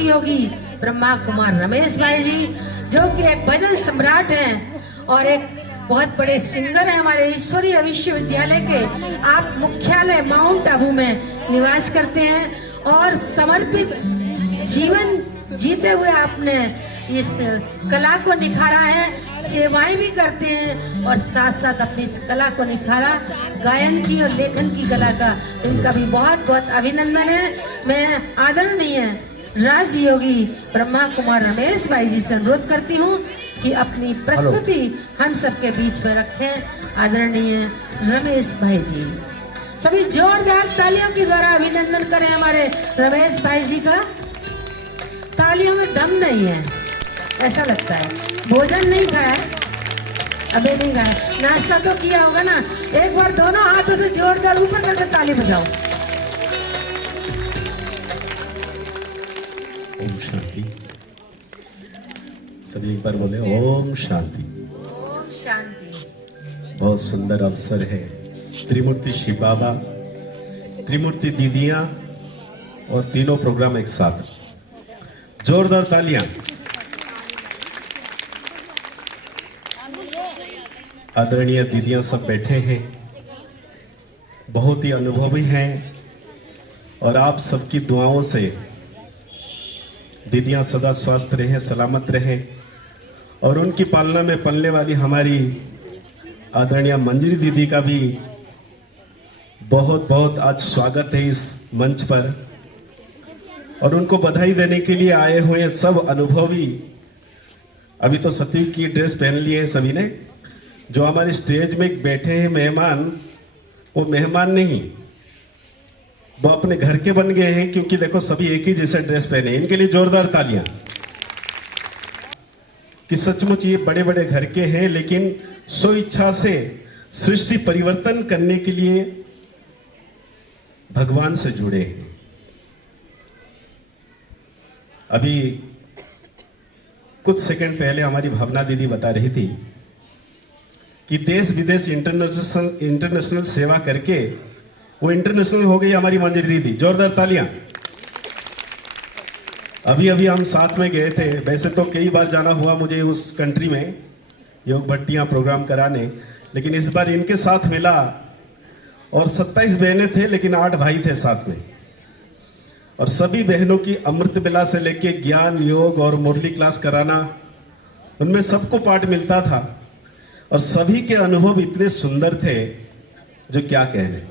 योगी ब्रह्मा कुमार रमेश भाई जी जो कि एक भजन सम्राट हैं और एक बहुत बड़े सिंगर हैं, हमारे ईश्वरीय विश्वविद्यालय के आप मुख्यालय माउंट आबू में निवास करते हैं और समर्पित जीवन जीते हुए आपने इस कला को निखारा है, सेवाएं भी करते हैं और साथ साथ अपनी इस कला को निखारा, गायन की और लेखन की कला का। इनका भी बहुत बहुत अभिनंदन है। मैं आदरणीय राजयोगी ब्रह्मा कुमार रमेश भाई जी से अनुरोध करती हूँ कि अपनी प्रस्तुति हम सबके बीच में रखें। आदरणीय रमेश भाई जी, सभी जोरदार तालियों के द्वारा अभिनंदन करें हमारे रमेश भाई जी का। तालियों में दम नहीं है, ऐसा लगता है। भोजन नहीं खाया, अबे नहीं खाया, नाश्ता तो किया होगा ना। एक बार दोनों हाथों से जोरदार ऊपर करके ताली बजाओ। ओम शांति। सभी एक बार बोले ओम शांति। ओम शांति। बहुत सुंदर अवसर है। त्रिमूर्ति शिव बाबा, त्रिमूर्ति दीदियां और तीनों प्रोग्राम एक साथ। जोरदार तालियां। आदरणीय दीदियां सब बैठे हैं, बहुत ही अनुभवी हैं और आप सबकी दुआओं से दीदियां सदा स्वस्थ रहे, सलामत रहे और उनकी पालना में पलने वाली हमारी आदरणीय मंजरी दीदी का भी बहुत बहुत आज स्वागत है इस मंच पर। और उनको बधाई देने के लिए आए हुए सब अनुभवी, अभी तो सतीव की ड्रेस पहन लिए हैं सभी ने। जो हमारे स्टेज में बैठे हैं मेहमान, वो मेहमान नहीं, वो अपने घर के बन गए हैं, क्योंकि देखो सभी एक ही जैसा ड्रेस पहने। इनके लिए जोरदार तालियां। कि सचमुच ये बड़े बड़े घर के हैं, लेकिन स्व इच्छा से सृष्टि परिवर्तन करने के लिए भगवान से जुड़े हैं। अभी कुछ सेकंड पहले हमारी भावना दीदी बता रही थी कि देश विदेश इंटरनेशनल सेवा करके वो इंटरनेशनल हो गई हमारी मंजरी दीदी। जोरदार तालियां। अभी अभी हम साथ में गए थे, वैसे तो कई बार जाना हुआ मुझे उस कंट्री में योग भट्टियां प्रोग्राम कराने, लेकिन इस बार इनके साथ मिला और 27 बहनें थे लेकिन 8 भाई थे साथ में। और सभी बहनों की अमृत बेला से लेके ज्ञान योग और मुरली क्लास कराना, उनमें सबको पाठ मिलता था और सभी के अनुभव इतने सुंदर थे जो क्या कहने।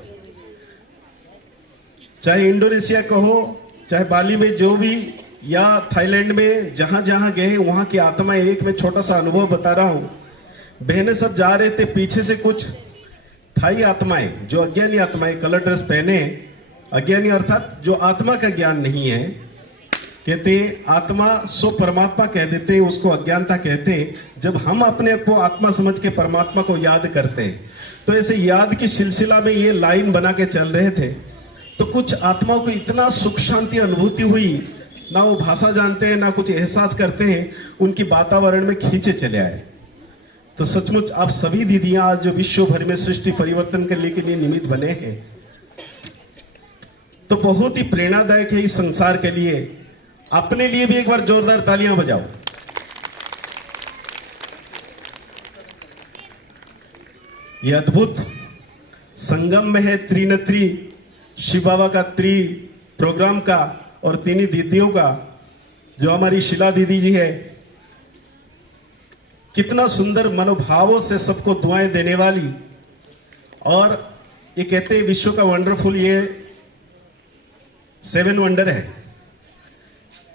चाहे इंडोनेशिया कहो, चाहे बाली में जो भी, या थाईलैंड में, जहां जहां गए वहां की आत्मा। एक मैं छोटा सा अनुभव बता रहा हूं। बहनें सब जा रहे थे, पीछे से कुछ थाई आत्माएं, जो अज्ञानी आत्माएं, कलर ड्रेस पहने, अज्ञानी अर्थात जो आत्मा का ज्ञान नहीं है, कहते आत्मा सो परमात्मा कह देते हैं, उसको अज्ञानता कहते हैं। जब हम अपने को आत्मा समझ के परमात्मा को याद करते हैं, तो ऐसे याद की सिलसिला में ये लाइन बना के चल रहे थे, तो कुछ आत्माओं को इतना सुख शांति अनुभूति हुई, ना वो भाषा जानते हैं ना कुछ एहसास करते हैं, उनकी वातावरण में खींचे चले आए। तो सचमुच आप सभी दीदियां आज जो विश्व भर में सृष्टि परिवर्तन करने के लिए निमित्त बने हैं, तो बहुत ही प्रेरणादायक है इस संसार के लिए। अपने लिए भी एक बार जोरदार तालियां बजाओ। यह अद्भुत संगम में है त्रिनेत्री शिव बाबा का प्रोग्राम का और तीनों दीदियों का, जो हमारी शिला दीदी जी है, कितना सुंदर मनोभावों से सबको दुआएं देने वाली। और ये कहते हैं विश्व का वंडरफुल ये 7 वंडर है,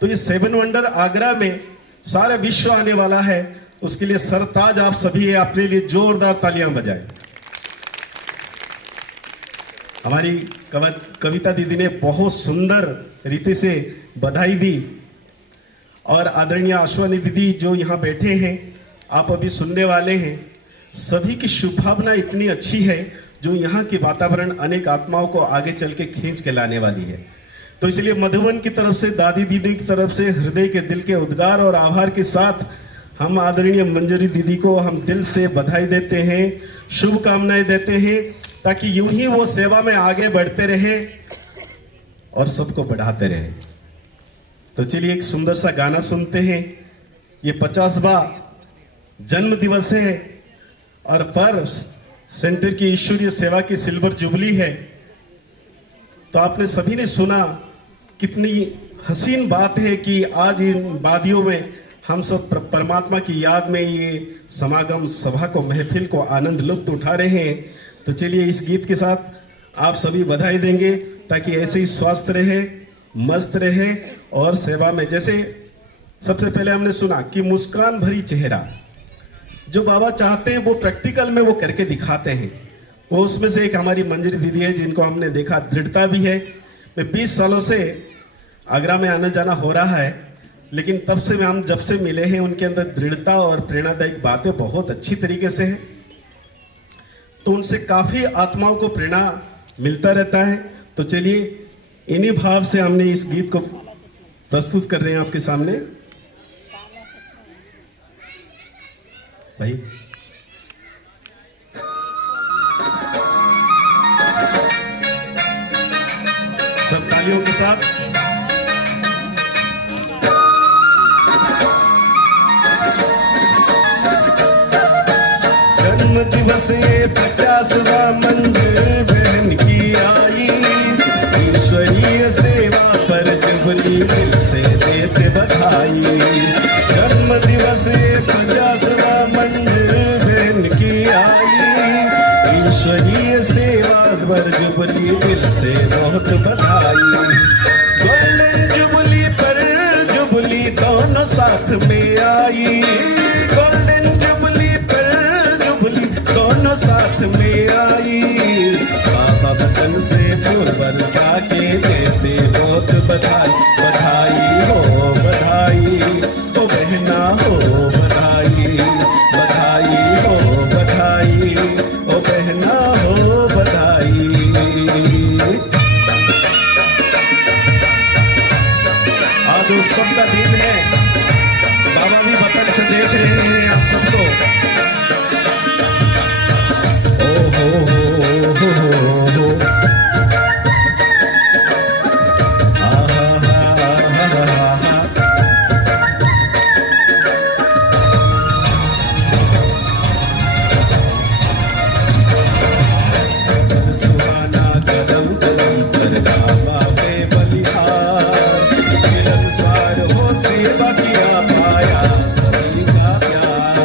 तो ये 7 वंडर आगरा में सारे विश्व आने वाला है। उसके लिए सरताज आप सभी अपने लिए जोरदार तालियां बजाएं। हमारी कविता दीदी ने बहुत सुंदर रीति से बधाई दी, और आदरणीय अश्वनी दीदी जो यहाँ बैठे हैं, आप अभी सुनने वाले हैं, सभी की शुभ भावना इतनी अच्छी है जो यहाँ की वातावरण अनेक आत्माओं को आगे चल के खींच के लाने वाली है। तो इसलिए मधुबन की तरफ से, दादी दीदी की तरफ से हृदय के दिल के उद्गार और आभार के साथ हम आदरणीय मंजरी दीदी को हम दिल से बधाई देते हैं, शुभकामनाएं देते हैं, ताकि यूं ही वो सेवा में आगे बढ़ते रहे और सबको बढ़ाते रहे। तो चलिए एक सुंदर सा गाना सुनते हैं। ये 50वां जन्म दिवस है और पर सेंटर की ईश्वरीय सेवा की सिल्वर जुबली है। तो आपने सभी ने सुना, कितनी हसीन बात है कि आज इन वादियों में हम सब परमात्मा की याद में ये समागम सभा को, महफिल को आनंद लुत्फ उठा रहे हैं। तो चलिए इस गीत के साथ आप सभी बधाई देंगे, ताकि ऐसे ही स्वस्थ रहे, मस्त रहे और सेवा में। जैसे सबसे पहले हमने सुना कि मुस्कान भरी चेहरा, जो बाबा चाहते हैं वो प्रैक्टिकल में वो करके दिखाते हैं। वो उसमें से एक हमारी मंजरी दीदी है जिनको हमने देखा, दृढ़ता भी है। मैं 20 सालों से आगरा में आना जाना हो रहा है, लेकिन तब से हम जब से मिले हैं उनके अंदर दृढ़ता और प्रेरणादायक बातें बहुत अच्छी तरीके से हैं। तो उनसे काफ़ी आत्माओं को प्रेरणा मिलता रहता है। तो चलिए इन्हीं भाव से हमने इस गीत को प्रस्तुत कर रहे हैं आपके सामने। भाई सब तालियों के साथ। जन्म दिवस 50वां मंजिल बहन की आई, ईश्वरीय सेवा पर जुबली दिल से देते बधाई। जन्म दिवस 50वां मंजिल बहन की आई, ईश्वरीय सेवा पर जुबली दिल से बहुत बधाई। गोल्डन जुबली पर जुबली दोनों साथ में आई, गोल्डन जुबली पर जुबली दोनों साथ में आई। बाबा वतन से फूल बरसा के देते बहुत बधाई। बधाई हो बधाई, ओ बहना हो बधाई। बधाई हो बधाई, ओ बहना हो बधाई। आज उस सबका दिन है, बाबा भी वतन से देख रहे हैं आप सबको। ओ हो सुहाना कदम कदम पर बाबा पे बलिहार, मिलनसार हो सेवा किया पाया सभी का प्यार।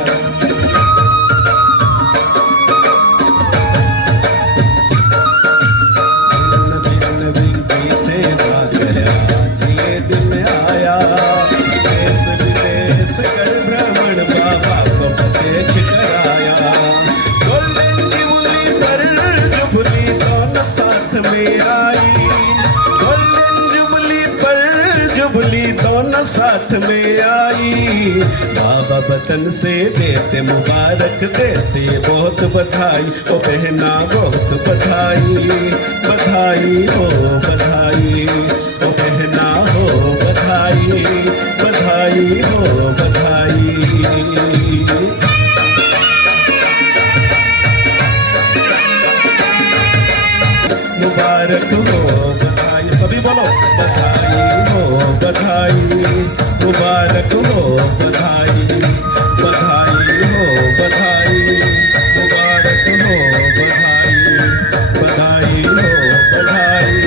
नवीन की सेवा कर आज ये दिन आया, देश विदेश कर भ्रमण बाबा को प्रत्यक्ष कराया। गोल्डन जुबली पर जुबली दोनों साथ में आई, गोल्डन जुबली पर जुबली दोनों साथ में आई। बाबा वतन से देते मुबारक देते बहुत बधाई, ओ बहना बहुत बधाई। बधाई हो बधाई, ओ बहना हो बधाई। बधाई हो बधाई। मुबारक हो बधाई, सभी बोलो बधाई हो बधाई। मुबारक हो बधाई। बधाई हो बधाई। मुबारक हो बधाई। बधाई हो बधाई।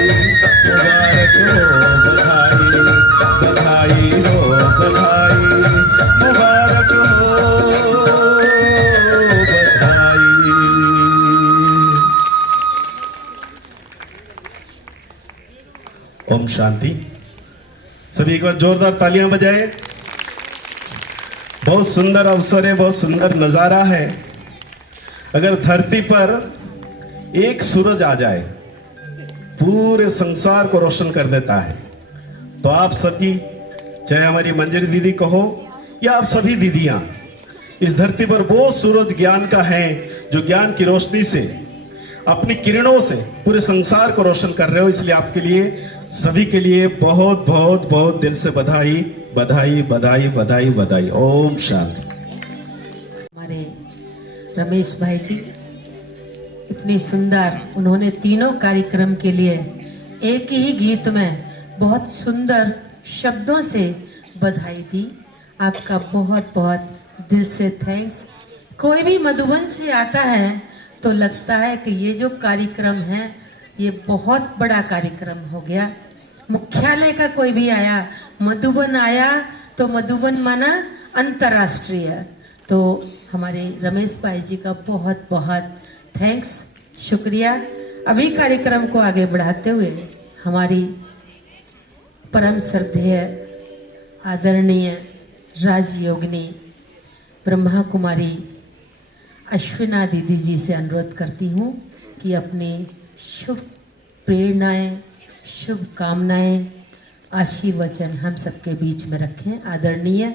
मुबारक हो बधाई। बधाई हो बधाई। मुबारक हो बधाई। ओम शांति। सभी एक बार जोरदार तालियां बजाएं। बहुत सुंदर अवसर है, बहुत सुंदर नजारा है। अगर धरती पर एक सूरज आ जाए पूरे संसार को रोशन कर देता है, तो आप सभी, चाहे हमारी मंजरी दीदी कहो या आप सभी दीदियां, इस धरती पर वो सूरज ज्ञान का है जो ज्ञान की रोशनी से अपनी किरणों से पूरे संसार को रोशन कर रहे हो। इसलिए आपके लिए, सभी के लिए बहुत बहुत बहुत दिल से बधाई बधाई बधाई बधाई बधाई। ओम शांति। हमारे रमेश भाई जी इतनी सुंदर, उन्होंने तीनों कार्यक्रम के लिए एक ही गीत में बहुत सुंदर शब्दों से बधाई दी। आपका बहुत बहुत दिल से थैंक्स। कोई भी मधुबन से आता है तो लगता है कि ये जो कार्यक्रम है ये बहुत बड़ा कार्यक्रम हो गया। मुख्यालय का कोई भी आया, मधुबन आया तो मधुबन माना अंतर्राष्ट्रीय। तो हमारे रमेश भाई जी का बहुत बहुत थैंक्स, शुक्रिया। अभी कार्यक्रम को आगे बढ़ाते हुए हमारी परम श्रद्धेय आदरणीय राजयोगिनी ब्रह्मा कुमारी अश्विना दीदी जी से अनुरोध करती हूँ कि अपनी शुभ प्रेरणाएं, शुभ कामनाएं, आशीर्वचन हम सबके बीच में रखें। आदरणीय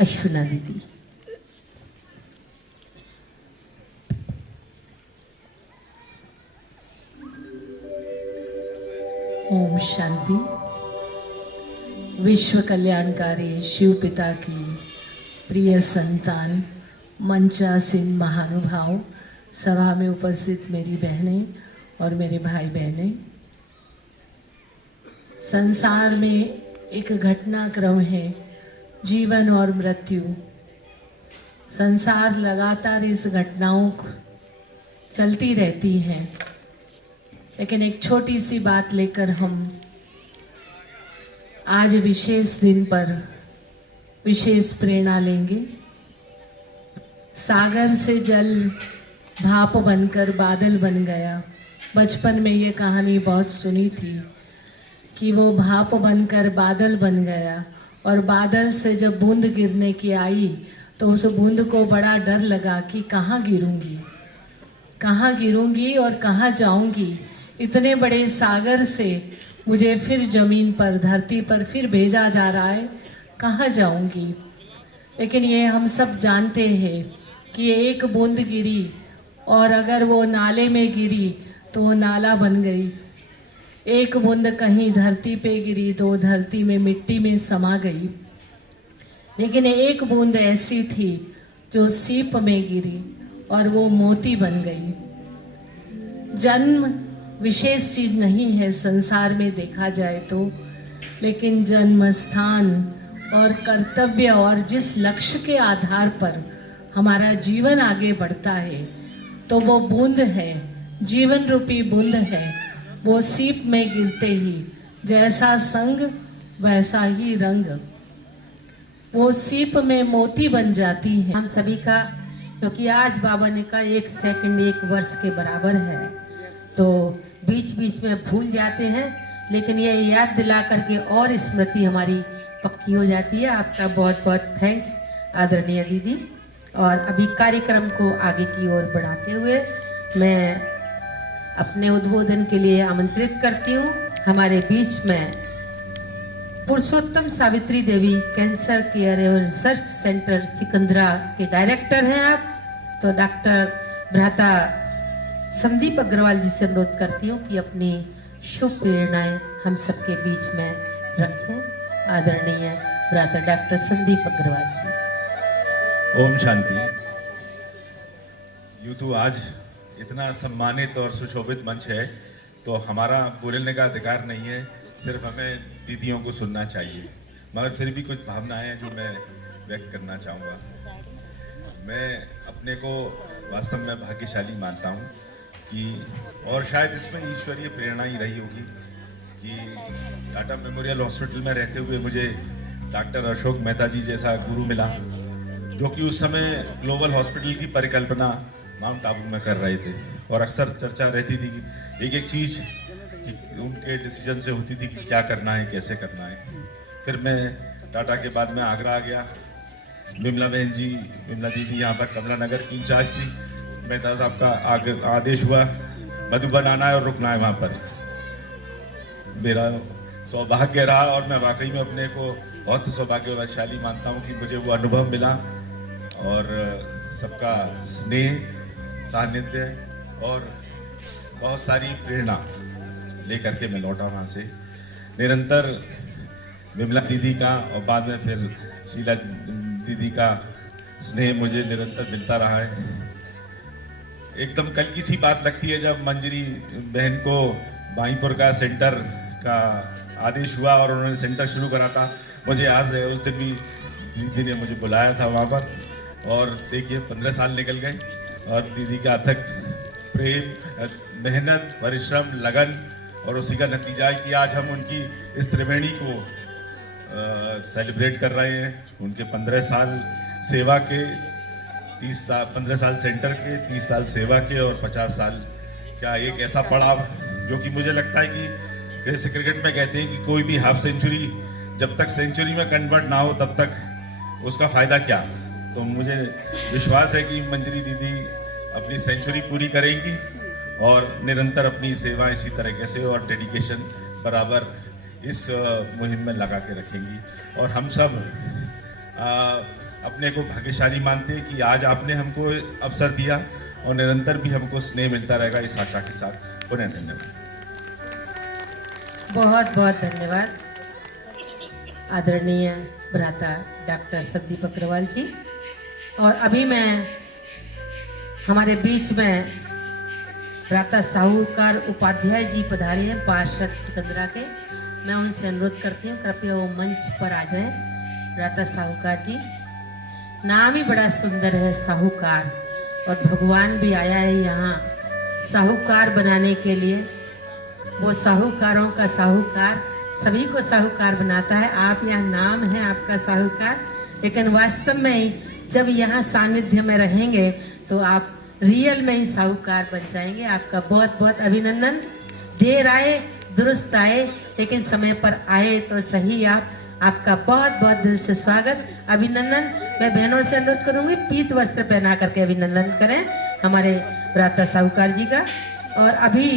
अश्विना दीदी। ओम शांति। विश्व कल्याणकारी शिव पिता की प्रिय संतान, मंचासीन महानुभाव, सभा में उपस्थित मेरी बहनें और मेरे भाई बहनें, संसार में एक घटनाक्रम है, जीवन और मृत्यु। संसार लगातार इस घटनाओं चलती रहती हैं, लेकिन एक छोटी सी बात लेकर हम आज विशेष दिन पर विशेष प्रेरणा लेंगे। सागर से जल भाप बनकर बादल बन गया। बचपन में ये कहानी बहुत सुनी थी कि वो भाप बनकर बादल बन गया और बादल से जब बूंद गिरने की आई तो उस बूंद को बड़ा डर लगा कि कहाँ गिरूंगी और कहाँ जाऊंगी। इतने बड़े सागर से मुझे फिर जमीन पर, धरती पर फिर भेजा जा रहा है, कहाँ जाऊंगी। लेकिन ये हम सब जानते हैं कि ये एक बूंद गिरी और अगर वो नाले में गिरी तो वो नाला बन गई। एक बूंद कहीं धरती पे गिरी तो वो धरती में, मिट्टी में समा गई। लेकिन एक बूंद ऐसी थी जो सीप में गिरी और वो मोती बन गई। जन्म विशेष चीज नहीं है संसार में देखा जाए तो, लेकिन जन्म स्थान और कर्तव्य और जिस लक्ष्य के आधार पर हमारा जीवन आगे बढ़ता है तो वो बूंद है, जीवन रूपी बूंद है। वो सीप में गिरते ही जैसा संग वैसा ही रंग, वो सीप में मोती बन जाती है। हम सभी का, क्योंकि आज बाबा ने कहा 1 सेकंड 1 वर्ष के बराबर है, तो बीच बीच में भूल जाते हैं, लेकिन ये याद दिला करके और स्मृति हमारी पक्की हो जाती है। आपका बहुत बहुत थैंक्स आदरणीय दीदी। और अभी कार्यक्रम को आगे की ओर बढ़ाते हुए मैं अपने उद्बोधन के लिए आमंत्रित करती हूँ हमारे बीच में पुरुषोत्तम सावित्री देवी कैंसर केयर एवं रिसर्च सेंटर सिकंदरा के डायरेक्टर हैं आप, तो डॉक्टर भ्राता संदीप अग्रवाल जी से अनुरोध करती हूँ कि अपनी शुभ प्रेरणाएं हम सबके बीच में रखें। आदरणीय भ्राता डॉक्टर संदीप अग्रवाल जी। ओम शांति। यूँ तो आज इतना सम्मानित और सुशोभित मंच है तो हमारा बोलने का अधिकार नहीं है, सिर्फ हमें दीदियों को सुनना चाहिए, मगर फिर भी कुछ भावनाएं हैं जो मैं व्यक्त करना चाहूँगा। मैं अपने को वास्तव में भाग्यशाली मानता हूँ कि, और शायद इसमें ईश्वरीय प्रेरणा ही रही होगी कि टाटा मेमोरियल हॉस्पिटल में रहते हुए मुझे डॉक्टर अशोक मेहता जी जैसा गुरु मिला, जो कि उस समय ग्लोबल हॉस्पिटल की परिकल्पना माउंट आबू में कर रहे थे। और अक्सर चर्चा रहती थी कि एक एक चीज़ कि उनके डिसीजन से होती थी कि क्या करना है, कैसे करना है। फिर मैं टाटा के बाद में आगरा आ गया। विमला बहन जी, विमला दीदी यहाँ पर कमला नगर की इंचार्ज थी। मेहता साहब का आदेश हुआ मधुबन आना है और रुकना है वहाँ पर। मेरा सौभाग्य रहा और मैं वाकई में अपने को बहुत सौभाग्यशाली मानता हूँ कि मुझे वो अनुभव मिला और सबका स्नेह, सानिध्य और बहुत सारी प्रेरणा लेकर के मैं लौटा वहाँ से। निरंतर विमला दीदी का और बाद में फिर शीला दीदी का स्नेह मुझे निरंतर मिलता रहा है। एकदम कल की सी बात लगती है जब मंजरी बहन को बाईपुर का सेंटर का आदेश हुआ और उन्होंने सेंटर शुरू करा था। मुझे आज उस दिन भी दीदी ने मुझे बुलाया था वहाँ पर, और देखिए 15 साल निकल गए और दीदी का अथक प्रेम, मेहनत, परिश्रम, लगन और उसी का नतीजा है कि आज हम उनकी इस त्रिवेणी को सेलिब्रेट कर रहे हैं। उनके 15 साल सेवा के, 15 साल सेंटर के, 30 साल सेवा के और 50 साल का एक ऐसा पड़ाव जो कि मुझे लगता है कि जैसे क्रिकेट में कहते हैं कि कोई भी हाफ सेंचुरी जब तक सेंचुरी में कन्वर्ट ना हो तब तक उसका फ़ायदा क्या। तो मुझे विश्वास है कि मंजरी दीदी अपनी सेंचुरी पूरी करेंगी और निरंतर अपनी सेवा इसी तरीके से और डेडिकेशन बराबर इस मुहिम में लगा के रखेंगी। और हम सब अपने को भाग्यशाली मानते हैं कि आज आपने हमको अवसर दिया और निरंतर भी हमको स्नेह मिलता रहेगा, इस आशा के साथ। पुनः धन्यवाद। बहुत बहुत धन्यवाद आदरणीय भ्राता डॉक्टर संदीप अग्रवाल जी। और अभी मैं हमारे बीच में भ्राता साहूकार उपाध्याय जी पधारे हैं पार्षद सिकंदरा के। मैं उनसे अनुरोध करती हूँ कृपया वो मंच पर आ जाएं। भ्राता साहूकार जी, नाम ही बड़ा सुंदर है साहूकार, और भगवान भी आया है यहाँ साहूकार बनाने के लिए। वो साहूकारों का साहूकार सभी को साहूकार बनाता है। आप यहाँ नाम है आपका साहूकार, लेकिन वास्तव में ही जब यहाँ सानिध्य में रहेंगे तो आप रियल में ही साहूकार बन जाएंगे। आपका बहुत बहुत अभिनंदन। देर आए दुरुस्त आए, लेकिन समय पर आए तो सही। आपका बहुत बहुत दिल से स्वागत, अभिनंदन। मैं बहनों से अनुरोध करूंगी पीत वस्त्र पहना करके अभिनंदन करें हमारे भ्राता साहूकार जी का। और अभी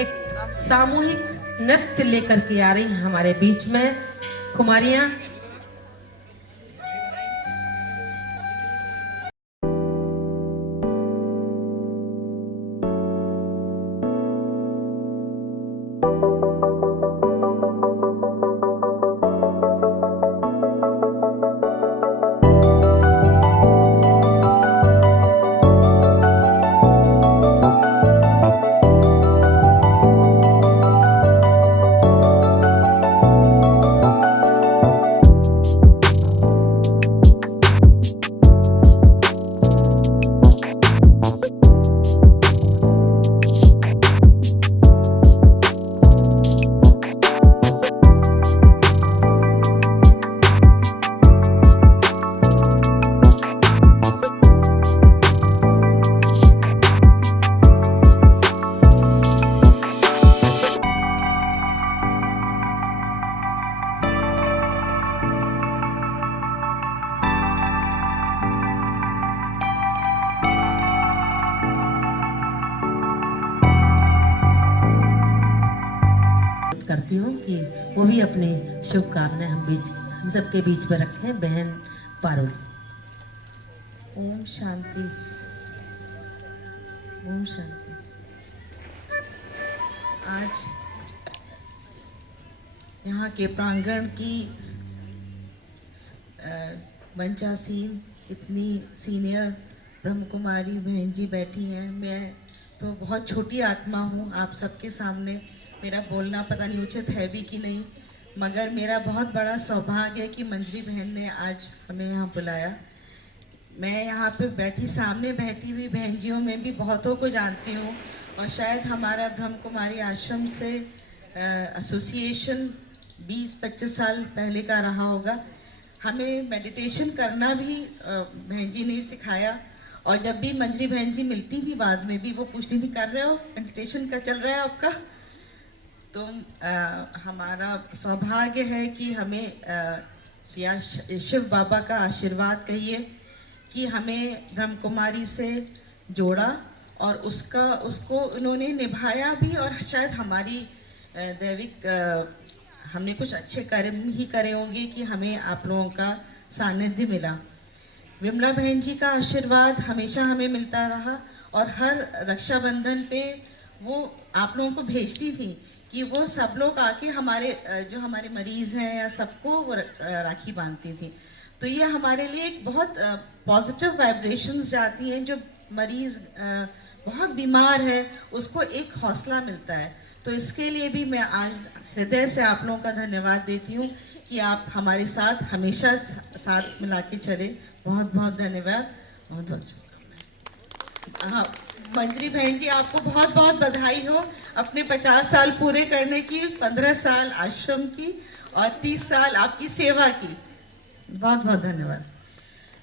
एक सामूहिक नृत्य लेकर के आ रही हैं हमारे बीच में कुमारियां। करती हूँ कि वो भी अपनी शुभकामनाएं हम सबके बीच में रखें। बहन पारुल। ओम शांति, ओम शांति। आज यहाँ के प्रांगण की मंचासीन इतनी सीनियर ब्रह्म कुमारी बहन जी बैठी हैं। मैं तो बहुत छोटी आत्मा हूँ आप सबके सामने। मेरा बोलना पता नहीं उचित है भी कि नहीं, मगर मेरा बहुत बड़ा सौभाग्य है कि मंजरी बहन ने आज हमें यहाँ बुलाया। मैं यहाँ पे बैठी, सामने बैठी हुई बहन जियों में भी बहुतों को जानती हूँ, और शायद हमारा ब्रह्म कुमारी आश्रम से एसोसिएशन 20-25 साल पहले का रहा होगा। हमें मेडिटेशन करना भी बहन जी ने सिखाया, और जब भी मंजरी बहन जी मिलती थी बाद में भी वो पूछती थी कर रहे हो मेडिटेशन, का चल रहा है आपका। तो हमारा सौभाग्य है कि हमें या शिव बाबा का आशीर्वाद कहिए कि हमें ब्रह्म कुमारी से जोड़ा, और उसको उन्होंने निभाया भी, और शायद हमारी दैविक हमने कुछ अच्छे कर्म ही करे होंगे कि हमें आप लोगों का सानिध्य मिला। विमला बहन जी का आशीर्वाद हमेशा हमें मिलता रहा, और हर रक्षाबंधन पे वो आप लोगों को भेजती थी कि वो सब लोग आके हमारे जो हमारे मरीज़ हैं या सबको वो राखी बांधती थी। तो ये हमारे लिए एक बहुत पॉजिटिव वाइब्रेशंस जाती हैं। जो मरीज़ बहुत बीमार है उसको एक हौसला मिलता है। तो इसके लिए भी मैं आज हृदय से आप लोगों का धन्यवाद देती हूँ कि आप हमारे साथ हमेशा साथ मिला के चले। बहुत बहुत धन्यवाद, बहुत बहुत शुभकामनाएं। हाँ मंजरी बहन जी, आपको बहुत बहुत बधाई हो अपने 50 साल पूरे करने की, 15 साल आश्रम की और 30 साल आपकी सेवा की। बहुत बहुत धन्यवाद।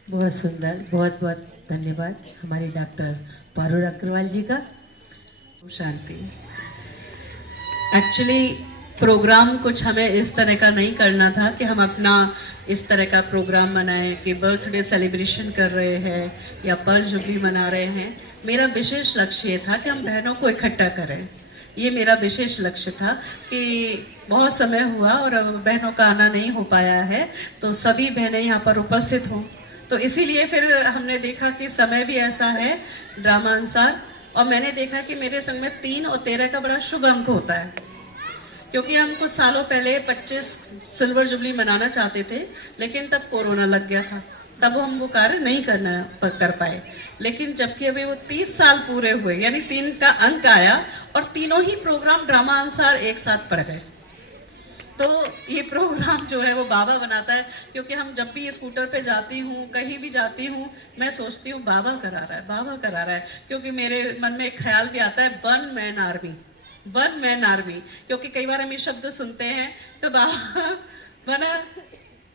बहुत सुंदर, बहुत बहुत धन्यवाद हमारे डॉक्टर पारुल अग्रवाल जी का। शांति। एक्चुअली प्रोग्राम कुछ हमें इस तरह का नहीं करना था कि हम अपना इस तरह का प्रोग्राम बनाएं कि बर्थडे सेलिब्रेशन कर रहे हैं या पर्ल जुबली मना रहे हैं। मेरा विशेष लक्ष्य ये था कि हम बहनों को इकट्ठा करें। ये मेरा विशेष लक्ष्य था कि बहुत समय हुआ और बहनों का आना नहीं हो पाया है, तो सभी बहनें यहाँ पर उपस्थित हों। तो इसीलिए फिर हमने देखा कि समय भी ऐसा है ड्रामा अनुसार, और मैंने देखा कि मेरे संग में 3 और 13 का बड़ा शुभ अंक होता है, क्योंकि हम कुछ सालों पहले 25 सिल्वर जुबली मनाना चाहते थे, लेकिन तब कोरोना लग गया था, तब हम वो कार्य नहीं कर पाए। लेकिन जबकि अभी वो 30 साल पूरे हुए, यानी 3 का अंक आया और तीनों ही प्रोग्राम ड्रामा अनुसार एक साथ पड़ गए। तो ये प्रोग्राम जो है वो बाबा बनाता है, क्योंकि हम जब भी स्कूटर पे जाती हूँ, कहीं भी जाती हूँ, मैं सोचती हूँ बाबा करा रहा है, बाबा करा रहा है, क्योंकि मेरे मन में एक ख्याल भी आता है one man army, one man army. क्योंकि कई बार हम ये शब्द सुनते हैं तो बाबा बना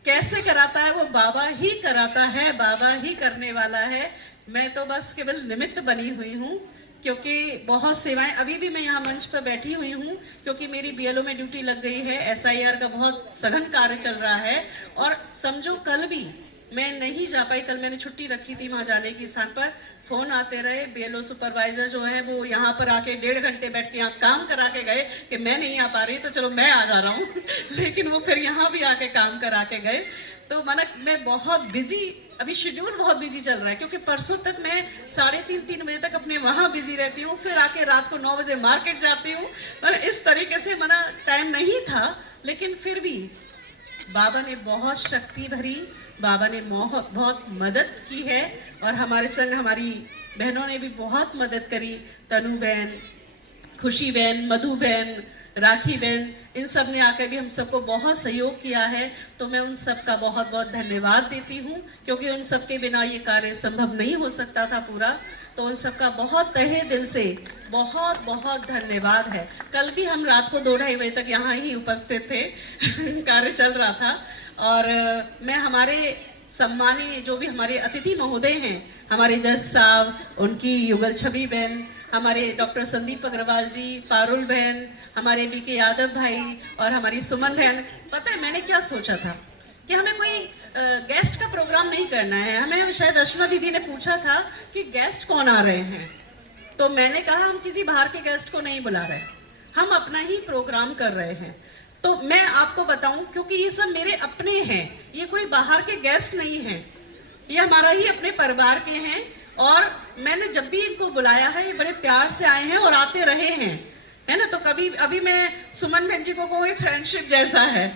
कैसे कराता है, वो बाबा ही कराता है, बाबा ही करने वाला है। मैं तो बस केवल निमित्त बनी हुई हूँ, क्योंकि बहुत सेवाएं, अभी भी मैं यहाँ मंच पर बैठी हुई हूँ क्योंकि मेरी बीएलओ में ड्यूटी लग गई है। SIR का बहुत सघन कार्य चल रहा है, और समझो कल भी मैं नहीं जा पाई, कल मैंने छुट्टी रखी थी वहाँ जाने के स्थान पर। फोन आते रहे, बीएलओ सुपरवाइजर जो है वो यहाँ पर आके 1.5 घंटे बैठ के यहाँ काम करा के गए कि मैं नहीं आ पा रही तो चलो मैं आ जा रहा हूँ लेकिन वो फिर यहाँ भी आके काम करा के गए। तो मैं बहुत बिजी, अभी शेड्यूल बहुत बिजी चल रहा है, क्योंकि परसों तक मैं 3:30 बजे तक अपने वहाँ बिजी रहती हूँ, फिर आके रात को 9 बजे मार्केट जाती हूँ। इस तरीके से टाइम नहीं था, लेकिन फिर भी बाबा ने बहुत शक्ति भरी, बाबा ने बहुत मदद की है, और हमारे संग हमारी बहनों ने भी बहुत मदद करी। तनु बहन, खुशी बहन, मधु बहन, राखी बहन, इन सब ने आकर भी हम सबको बहुत सहयोग किया है। तो मैं उन सब का बहुत बहुत धन्यवाद देती हूँ, क्योंकि उन सब के बिना ये कार्य संभव नहीं हो सकता था पूरा। तो उन सब का बहुत तहे दिल से बहुत बहुत धन्यवाद है। कल भी हम रात को 2-2:30 बजे तक यहाँ ही उपस्थित थे कार्य चल रहा था। और मैं हमारे सम्मानीय जो भी हमारे अतिथि महोदय हैं, हमारे जज साहब, उनकी युगल छवि बहन, हमारे डॉक्टर संदीप अग्रवाल जी, पारुल बहन, हमारे BK यादव भाई और हमारी सुमन बहन। पता है मैंने क्या सोचा था कि हमें कोई गेस्ट का प्रोग्राम नहीं करना है। हमें शायद अश्विना दीदी ने पूछा था कि गेस्ट कौन आ रहे हैं, तो मैंने कहा हम किसी बाहर के गेस्ट को नहीं बुला रहे, हम अपना ही प्रोग्राम कर रहे हैं। तो मैं आपको बताऊं, क्योंकि ये सब मेरे अपने हैं, ये कोई बाहर के गेस्ट नहीं हैं, ये हमारा ही अपने परिवार के हैं। और मैंने जब भी इनको बुलाया है, ये बड़े प्यार से आए हैं और आते रहे हैं, है ना। तो कभी अभी मैं सुमन बहन जी को कहूँ, एक फ्रेंडशिप जैसा है।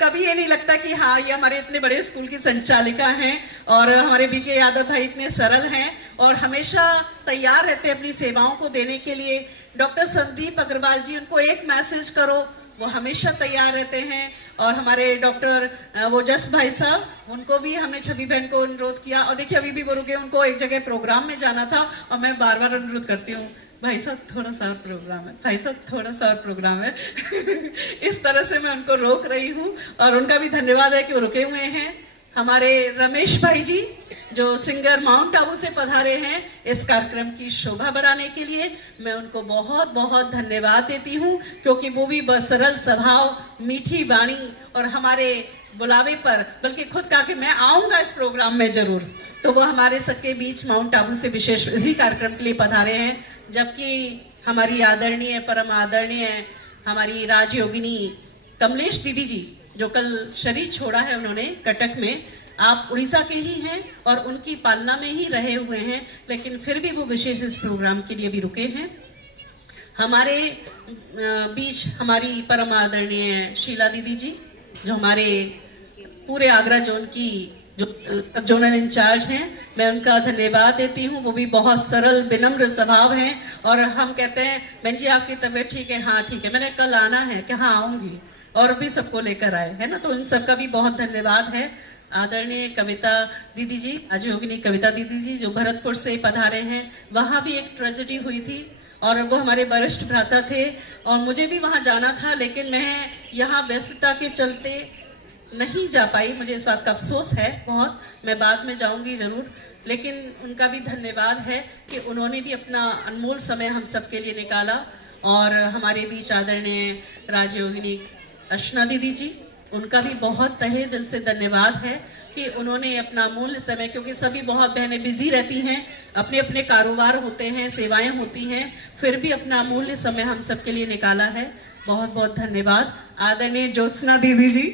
कभी ये नहीं लगता कि हाँ ये हमारे इतने बड़े स्कूल की संचालिका हैं, और हमारे BK यादव भाई इतने सरल हैं और हमेशा तैयार रहते हैं अपनी सेवाओं को देने के लिए। डॉक्टर संदीप अग्रवाल जी, उनको एक मैसेज करो, वो हमेशा तैयार रहते हैं। और हमारे डॉक्टर वो जस भाई साहब, उनको भी हमने छवि बहन को अनुरोध किया, और देखिए अभी भी वो रुके, उनको एक जगह प्रोग्राम में जाना था, और मैं बार बार अनुरोध करती हूँ भाई साहब थोड़ा सा और प्रोग्राम है, भाई साहब थोड़ा सा और प्रोग्राम है इस तरह से मैं उनको रोक रही हूँ, और उनका भी धन्यवाद है कि वो रुके हुए हैं। हमारे रमेश भाई जी जो सिंगर माउंट आबू से पधारे हैं इस कार्यक्रम की शोभा बढ़ाने के लिए, मैं उनको बहुत बहुत धन्यवाद देती हूँ, क्योंकि वो भी सरल स्वभाव, मीठी वाणी, और हमारे बुलावे पर बल्कि खुद कहा कि मैं आऊँगा इस प्रोग्राम में ज़रूर, तो वो हमारे सबके बीच माउंट आबू से विशेष इसी कार्यक्रम के लिए पधारे हैं। जबकि हमारी आदरणीय, परम आदरणीय हमारी राजयोगिनी कमलेश दीदी जी, जो कल शरीर छोड़ा है उन्होंने कटक में, आप उड़ीसा के ही हैं और उनकी पालना में ही रहे हुए हैं, लेकिन फिर भी वो विशेष इस प्रोग्राम के लिए भी रुके हैं। हमारे बीच हमारी परम आदरणीय शीला दीदी जी, जो हमारे पूरे आगरा जोन की जो जोनल इंचार्ज हैं, मैं उनका धन्यवाद देती हूँ। वो भी बहुत सरल विनम्र स्वभाव हैं, और हम कहते हैं बहन जी आपकी तबीयत ठीक है? हाँ ठीक है। मैंने कल आना है कि हाँ आऊँगी, और भी सबको लेकर आए, है ना। तो उन सबका भी बहुत धन्यवाद है। आदरणीय कविता दीदी जी, राजयोगिनी कविता दीदी जी, जो भरतपुर से पधारे हैं, वहाँ भी एक ट्रेजेडी हुई थी, और वो हमारे वरिष्ठ भ्राता थे, और मुझे भी वहाँ जाना था, लेकिन मैं यहाँ व्यस्तता के चलते नहीं जा पाई। मुझे इस बात का अफसोस है बहुत, मैं बाद में जाऊँगी ज़रूर, लेकिन उनका भी धन्यवाद है कि उन्होंने भी अपना अनमोल समय हम सब के लिए निकाला। और हमारे बीच आदरणीय राजयोगिनी अर्चना दीदी जी, उनका भी बहुत तहे दिल से धन्यवाद है कि उन्होंने अपना मूल्य समय, क्योंकि सभी बहुत बहनें बिजी रहती हैं, अपने अपने कारोबार होते हैं, सेवाएं होती हैं, फिर भी अपना मूल्य समय हम सबके लिए निकाला है। बहुत बहुत धन्यवाद। आदरणीय ज्योत्सना दीदी जी,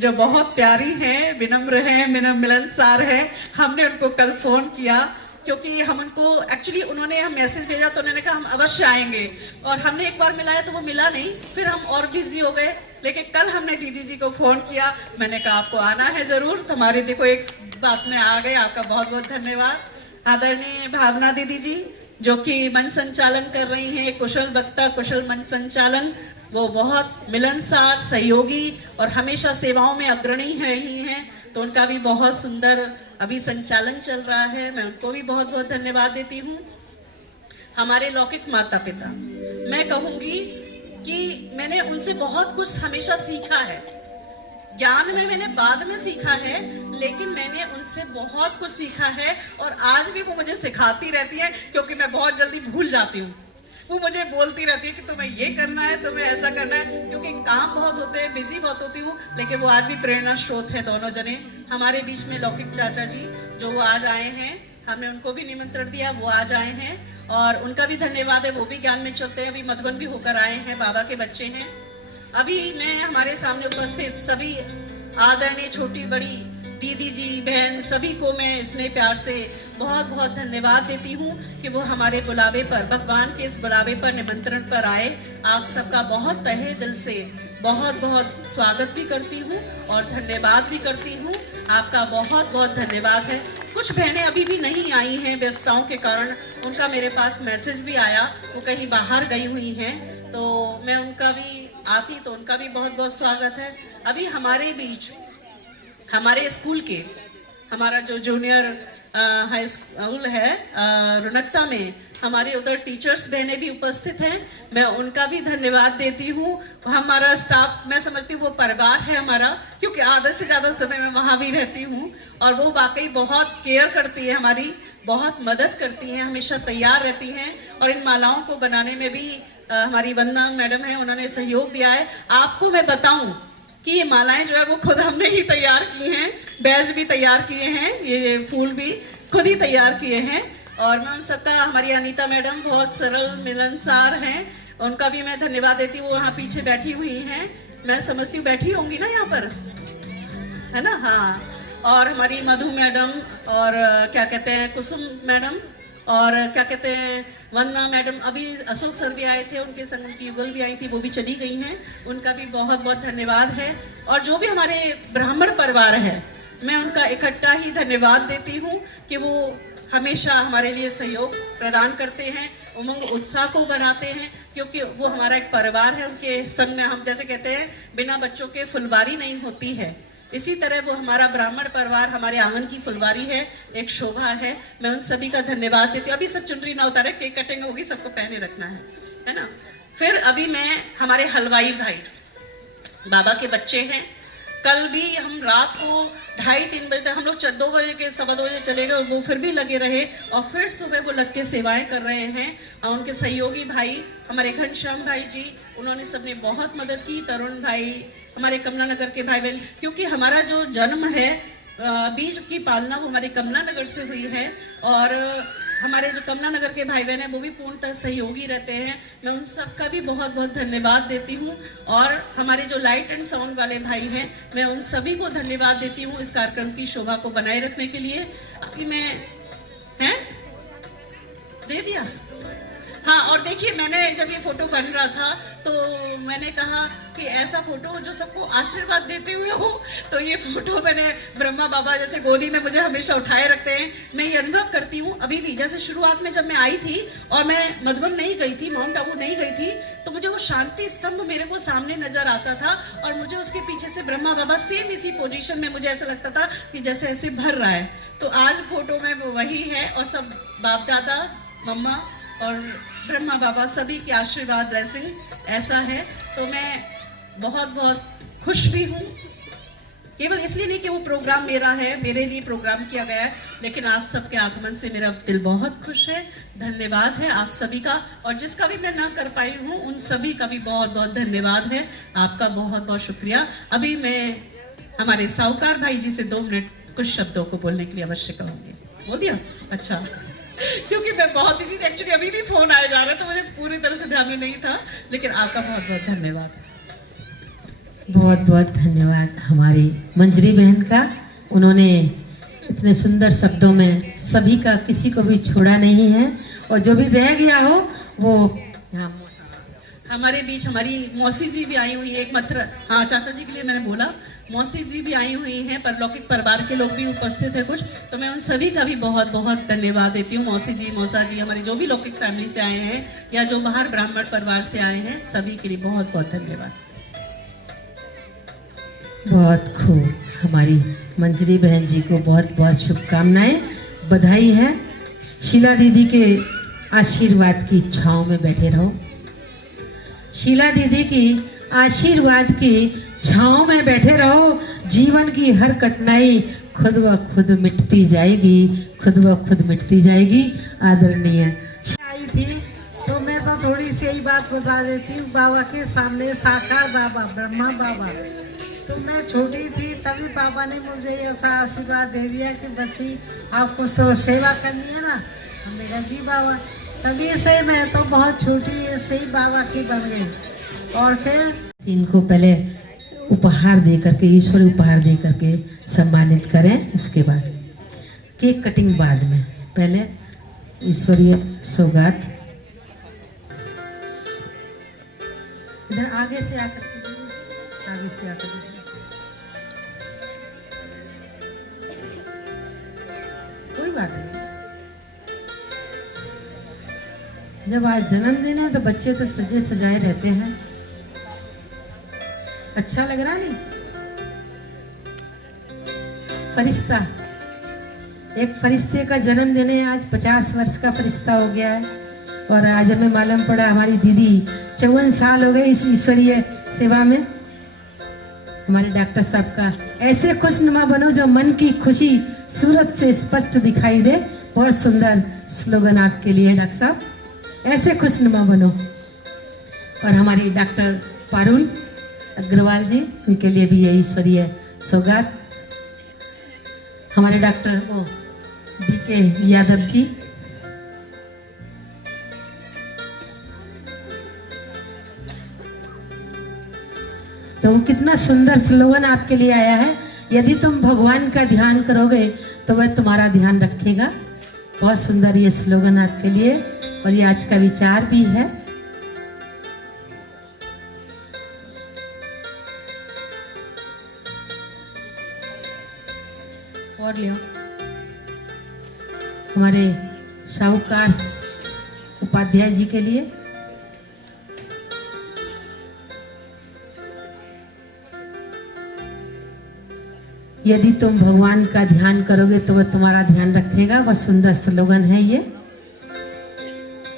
जो बहुत प्यारी हैं, विनम्र हैं, मिलनसार हैं। हमने उनको कल फ़ोन किया क्योंकि हम उनको एक्चुअली उन्होंने हम मैसेज भेजा तो उन्होंने कहा हम अवश्य आएंगे, और हमने एक बार मिलाया तो वो मिला नहीं, फिर हम और बिजी हो गए। लेकिन कल हमने दीदी जी को फ़ोन किया, मैंने कहा आपको आना है ज़रूर, तो हमारे देखो एक बात में आ गए। आपका बहुत बहुत धन्यवाद। आदरणीय भावना दीदी जी, जो कि मंच संचालन कर रही हैं, कुशल वक्ता, कुशल मंच संचालन, वो बहुत मिलनसार, सहयोगी और हमेशा सेवाओं में अग्रणी रही हैं, तो उनका भी बहुत सुंदर अभी संचालन चल रहा है, मैं उनको भी बहुत बहुत धन्यवाद देती हूँ। हमारे लौकिक माता पिता, मैं कहूँगी कि मैंने उनसे बहुत कुछ हमेशा सीखा है। ज्ञान में मैंने बाद में सीखा है, लेकिन मैंने उनसे बहुत कुछ सीखा है, और आज भी वो मुझे सिखाती रहती है, क्योंकि मैं बहुत जल्दी भूल जाती हूँ। वो मुझे बोलती रहती है कि तुम्हें ये करना है, तुम्हें ऐसा करना है, क्योंकि काम बहुत होते हैं, बिजी बहुत होती हूँ, लेकिन वो आज भी प्रेरणा स्रोत है दोनों जने। हमारे बीच में लौकिक चाचा जी, जो वो आज आए हैं, हमने उनको भी निमंत्रण दिया, वो आज आए हैं, और उनका भी धन्यवाद है। वो भी ज्ञान में चलते हैं, अभी मधुबन भी होकर आए हैं, बाबा के बच्चे हैं। अभी मैं हमारे सामने उपस्थित सभी आदरणीय छोटी बड़ी दीदी जी, बहन, सभी को मैं स्नेह प्यार से बहुत बहुत धन्यवाद देती हूँ कि वो हमारे बुलावे पर, भगवान के इस बुलावे पर, निमंत्रण पर आए। आप सबका बहुत तहे दिल से बहुत बहुत स्वागत भी करती हूँ और धन्यवाद भी करती हूँ। आपका बहुत बहुत धन्यवाद है। कुछ बहनें अभी भी नहीं आई हैं व्यस्तताओं के कारण, उनका मेरे पास मैसेज भी आया, वो कहीं बाहर गई हुई हैं, तो मैं उनका भी आती तो उनका भी बहुत बहुत स्वागत है। अभी हमारे बीच हमारे स्कूल के, हमारा जो जूनियर हाई स्कूल है रुनकता में, हमारे उधर टीचर्स बहनें भी उपस्थित हैं, मैं उनका भी धन्यवाद देती हूँ। हमारा स्टाफ, मैं समझती हूँ वो परिवार है हमारा, क्योंकि आधे से ज़्यादा समय मैं वहाँ भी रहती हूँ, और वो वाकई बहुत केयर करती है, हमारी बहुत मदद करती हैं, हमेशा तैयार रहती हैं। और इन मालाओं को बनाने में भी हमारी वंदना मैडम है, उन्होंने सहयोग दिया है। आपको मैं बताऊँ कि ये मालाएं जो है वो खुद हमने ही तैयार की हैं, बैज भी तैयार किए हैं, ये फूल भी खुद ही तैयार किए हैं। और मैं उन सबका, हमारी अनीता मैडम बहुत सरल मिलनसार हैं, उनका भी मैं धन्यवाद देती हूँ। वो वहाँ पीछे बैठी हुई हैं, मैं समझती हूँ बैठी होंगी ना यहाँ पर, है ना? हाँ। और हमारी मधु मैडम, और क्या कहते हैं कुसुम मैडम, और क्या कहते हैं वंदना मैडम, अभी अशोक सर भी आए थे, उनके संग उनकी युगल भी आई थी, वो भी चली गई हैं, उनका भी बहुत बहुत धन्यवाद है। और जो भी हमारे ब्राह्मण परिवार है, मैं उनका इकट्ठा ही धन्यवाद देती हूँ कि वो हमेशा हमारे लिए सहयोग प्रदान करते हैं, उमंग उत्साह को बढ़ाते हैं, क्योंकि वो हमारा एक परिवार है। उनके संग में हम जैसे कहते हैं बिना बच्चों के फुलवारी नहीं होती है, इसी तरह वो हमारा ब्राह्मण परिवार हमारे आंगन की फुलवारी है, एक शोभा है। मैं उन सभी का धन्यवाद देती हूँ। अभी सब चुनरी ना उतारे, केक कटिंग होगी, सबको पहने रखना है ना? फिर अभी मैं, हमारे हलवाई भाई बाबा के बच्चे हैं, कल भी हम रात को 2:30-3 बजे तक, हम लोग 2 बजे के 2:15 बजे चले गए, और वो फिर भी लगे रहे, और फिर सुबह वो लग के सेवाएं कर रहे हैं। और उनके सहयोगी भाई हमारे घनश्याम भाई जी, उन्होंने सबने बहुत मदद की, तरुण भाई, हमारे कमला नगर के भाई बहन, क्योंकि हमारा जो जन्म है, बीज की पालना वो हमारी कमला नगर से हुई है, और हमारे जो कमला नगर के भाई बहन हैं वो भी पूर्णतः सहयोगी रहते हैं। मैं उन सब का भी बहुत बहुत धन्यवाद देती हूँ। और हमारे जो लाइट एंड साउंड वाले भाई हैं, मैं उन सभी को धन्यवाद देती हूँ इस कार्यक्रम की शोभा को बनाए रखने के लिए। अभी मैं हैं दे दिया, हाँ। और देखिए, मैंने जब ये फोटो बन रहा था तो मैंने कहा कि ऐसा फोटो जो सबको आशीर्वाद देते हुए हो, तो ये फोटो मैंने, ब्रह्मा बाबा जैसे गोदी में मुझे हमेशा उठाए रखते हैं। मैं ये अनुभव करती हूँ अभी भी, जैसे शुरुआत में जब मैं आई थी और मैं मधुबन नहीं गई थी, माउंट आबू नहीं गई थी, तो मुझे वो शांति स्तंभ मेरे को सामने नजर आता था, और मुझे उसके पीछे से ब्रह्मा बाबा सेम इसी पोजीशन में, मुझे ऐसा लगता था कि जैसे ऐसे भर रहा है। तो आज फोटो में वो वही है, और सब बाप दादा, मम्मा और ब्रह्मा बाबा सभी के आशीर्वाद, ब्लेसिंग ऐसा है। तो मैं बहुत बहुत खुश भी हूँ, केवल इसलिए नहीं कि वो प्रोग्राम मेरा है, मेरे लिए प्रोग्राम किया गया है, लेकिन आप सबके आगमन से मेरा दिल बहुत खुश है। धन्यवाद है आप सभी का, और जिसका भी मैं ना कर पाई हूँ उन सभी का भी बहुत बहुत धन्यवाद है। आपका बहुत बहुत शुक्रिया। अभी मैं हमारे साहूकार भाई जी से 2 मिनट कुछ शब्दों को बोलने के लिए अवश्य कहूँगी। बोल दिया? अच्छा क्योंकि मैं बहुत बिजी थी एक्चुअली, अभी भी फोन आया जा रहा है तो मुझे पूरी तरह से ध्यान में नहीं था, लेकिन आपका बहुत बहुत धन्यवाद। बहुत बहुत धन्यवाद हमारी मंजरी बहन का। उन्होंने इतने सुंदर शब्दों में सभी का किसी को भी छोड़ा नहीं है, और जो भी रह गया हो वो हमारे बीच हमारी मौसी जी भी आई हुई है, एक मात्र हाँ चाचा जी के लिए मैंने बोला, मौसी जी भी आई हुई हैं, परलौकिक परिवार के लोग भी उपस्थित हैं कुछ, तो मैं उन सभी का भी बहुत बहुत धन्यवाद देती हूँ। मौसी जी, मौसा जी, हमारे जो भी लौकिक फैमिली से आए हैं या जो बाहर ब्राह्मण परिवार से आए हैं, सभी के लिए बहुत बहुत धन्यवाद। बहुत खूब। हमारी मंजरी बहन जी को बहुत बहुत शुभकामनाएं, बधाई है। शीला दीदी के आशीर्वाद की छांव में बैठे रहो। शीला दीदी की आशीर्वाद की छांव में बैठे रहो। जीवन की हर कठिनाई खुद व खुद मिटती जाएगी, खुद व खुद मिटती जाएगी। आदरणीय आई थी तो मैं तो थोड़ी सी यही बात बता देती हूँ। बाबा के सामने साकार बाबा, ब्रह्मा बाबा, तो मैं छोटी थी तभी पापा ने मुझे ऐसा आशीर्वाद दे दिया कि बच्ची आप कुछ तो सेवा करनी है ना। हमने कहा जी बाबा। तभी से मैं तो बहुत छोटी से ही बाबा की बन गई। और फिर इनको पहले उपहार दे करके, ईश्वरी उपहार दे करके सम्मानित करें, उसके बाद केक कटिंग बाद में, पहले ईश्वरीय सौगात। इधर आगे से आकर के, आगे से आकर के। कोई बात नहीं। जब आज जन्मदिन है तो बच्चे तो सजे सजाए रहते हैं। अच्छा लग रहा नहीं? फरिश्ता, एक फरिश्ते का जन्मदिन है आज। 50 वर्ष का फरिश्ता हो गया है। और आज हमें मालूम पड़ा हमारी दीदी 54 साल हो गए इस ईश्वरीय सेवा में। हमारे डॉक्टर साहब का ऐसे खुशनुमा बनो जो मन की खुशी सूरत से स्पष्ट दिखाई दे। बहुत सुंदर स्लोगन आपके लिए डॉक्टर साहब, ऐसे खुशनुमा बनो। और हमारी डॉक्टर पारुल अग्रवाल जी, उनके लिए भी ये ईश्वरीय सौगात। हमारे डॉक्टर वो बीके यादव जी, तो कितना सुंदर स्लोगन आपके लिए आया है। यदि तुम भगवान का ध्यान करोगे तो वह तुम्हारा ध्यान रखेगा। बहुत सुंदर ये स्लोगन आपके लिए, और ये आज का विचार भी है। और लियो हमारे साहूकार उपाध्याय जी के लिए। यदि तुम भगवान का ध्यान करोगे तो वह तुम्हारा ध्यान रखेगा। वह सुंदर स्लोगन है ये।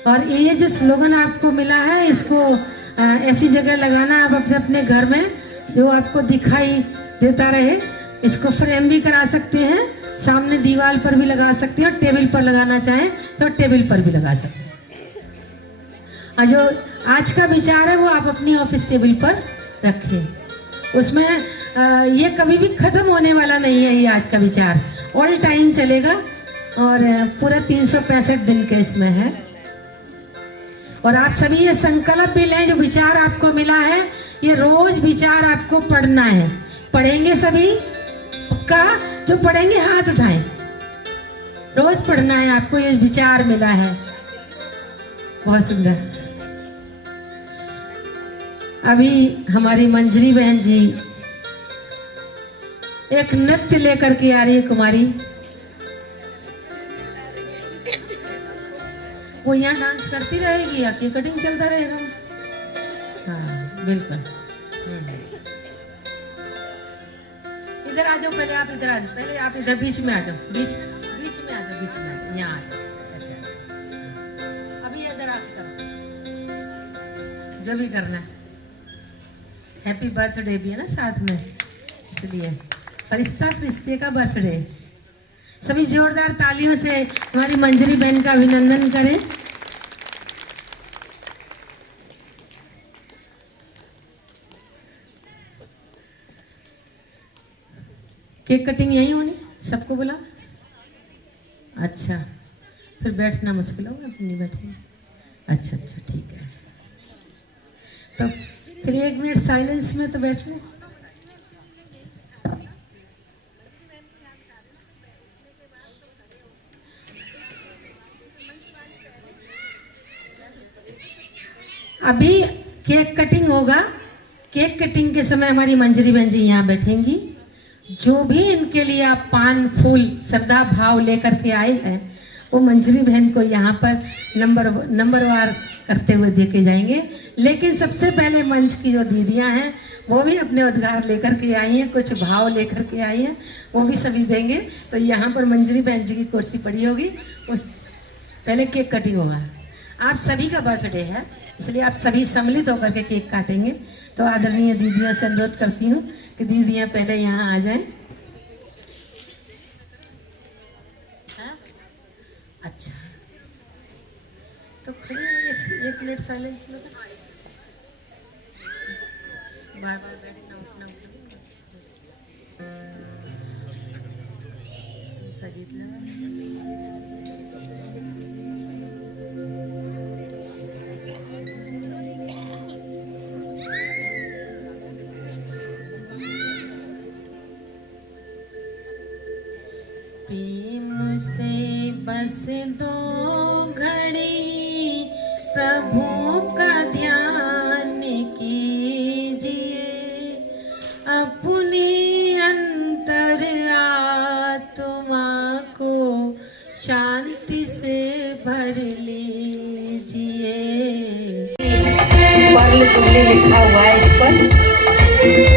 और ये जो स्लोगन आपको मिला है, इसको ऐसी जगह लगाना आप अपने अपने घर में जो आपको दिखाई देता रहे। इसको फ्रेम भी करा सकते हैं, सामने दीवार पर भी लगा सकते हैं, और टेबल पर लगाना चाहें तो टेबल पर भी लगा सकते हैं। और जो आज का विचार है वो आप अपनी ऑफिस टेबल पर रखें। उसमें ये कभी भी खत्म होने वाला नहीं है। ये आज का विचार ऑल टाइम चलेगा, और पूरा 365 दिन के इसमें है। और आप सभी ये संकल्प भी लें, जो विचार आपको मिला है ये रोज विचार आपको पढ़ना है। पढ़ेंगे सभी पक्का? जो पढ़ेंगे हाथ उठाएं। रोज पढ़ना है आपको, ये विचार मिला है। बहुत सुंदर। अभी हमारी मंजरी बहन जी एक नृत्य लेकर के आ रही है, कुमारी। वो यहाँ डांस करती रहेगी या केक कटिंग चलता रहेगा? हाँ बिल्कुल। इधर आ जाओ, पहले आप इधर आ जाओ, पहले आप इधर बीच में आ जाओ, बीच में आ जाओ, बीच में आ जाओ, यहाँ आ जाओ, ऐसे आ जाओ। अभी इधर आप करो जो भी करना है। हैप्पी बर्थडे भी है ना साथ में, इसलिए फरिश्ता फरिश्ते का बर्थडे। सभी जोरदार तालियों से हमारी मंजरी बहन का अभिनंदन करें। केक कटिंग यही होनी, सबको बुला। अच्छा, फिर बैठना मुश्किल होगा, नहीं बैठेंगे। अच्छा अच्छा ठीक है, तो फिर 1 मिनट साइलेंस में तो बैठ लो। अभी केक कटिंग होगा। केक कटिंग के समय हमारी मंजरी बहन जी यहाँ बैठेंगी। जो भी इनके लिए आप पान फूल श्रद्धा भाव लेकर के आए हैं वो मंजरी बहन को यहाँ पर नंबरवार करते हुए देके जाएंगे। लेकिन सबसे पहले मंच की जो दीदियाँ हैं वो भी अपने उद्गार लेकर के आई हैं, कुछ भाव लेकर के आई हैं, वो भी सभी देंगे। तो यहाँ पर मंजरी बहन जी की कुर्सी पड़ी होगी, उस पहले केक कटिंग होगा। आप सभी का बर्थडे है, इसलिए आप सभी सम्मिलित होकर के केक काटेंगे। तो आदरणीय दीदियों से अनुरोध करती हूँ कि दीदियाँ पहले यहाँ आ जाएं। अच्छा, तो खड़े हो, 1 मिनट साइलेंस में बार बार बैठना उठना गीत लगा। प्रेम से बस 2 घड़ी प्रभु का ध्यान कीजिए, अपनी अंतर आत्मा को शांति से भर लीजिए। पर्ल जुबली लिखा हुआ है इस पर,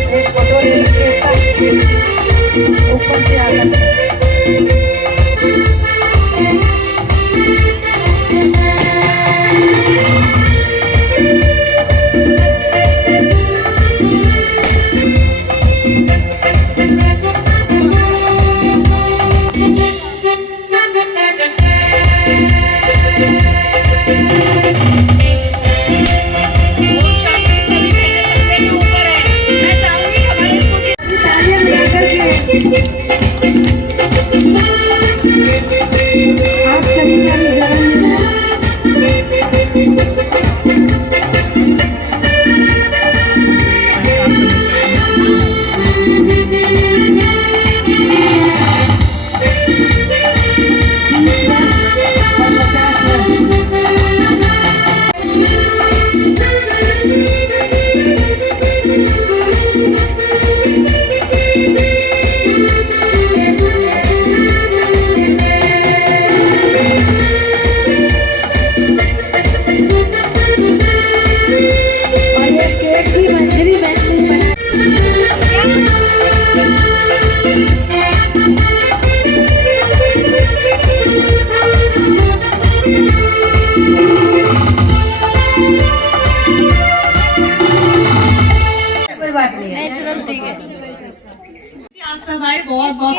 एक फोटो ले लीजिए ऊपर से आकर। आप सब आए, बहुत बहुत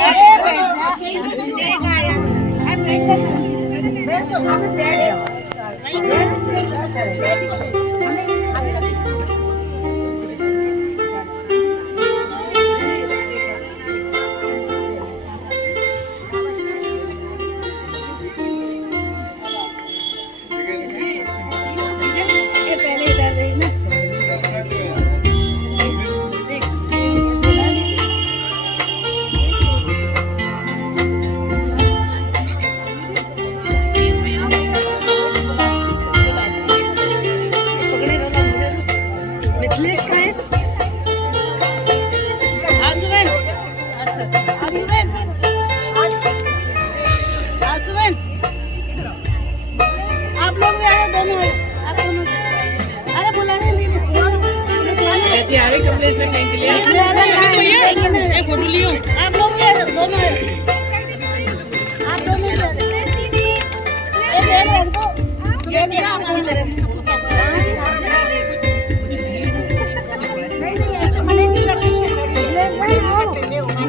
फोटो लियो आप लोग दोनों ये मेरा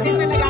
नहीं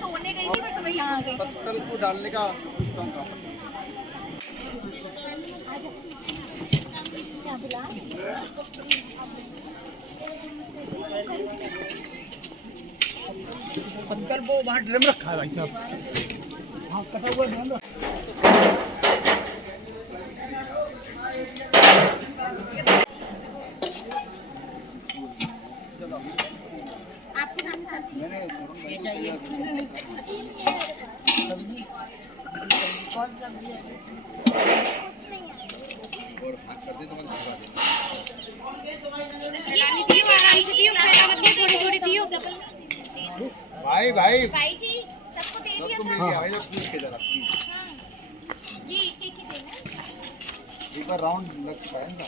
सोने गई थी बस मैं यहाँ आ गई पत्थर को डालने का पत्थर वो वहाँ ड्रम रखा है भाई साहब। हाँ, कटा हुआ ड्रम आपके सामने सब ये चाहिए कौन सब्जी है कुछ नहीं है दियो आराम से दियो पैरा मत दियो थोड़ी थोड़ी दियो भाई भाई भाई जी सबको दे दिया सबको मिल गया भाई साहब, पूछ के जरा प्लीज ये एक ही देना एक बार राउंड लग चुका है ना।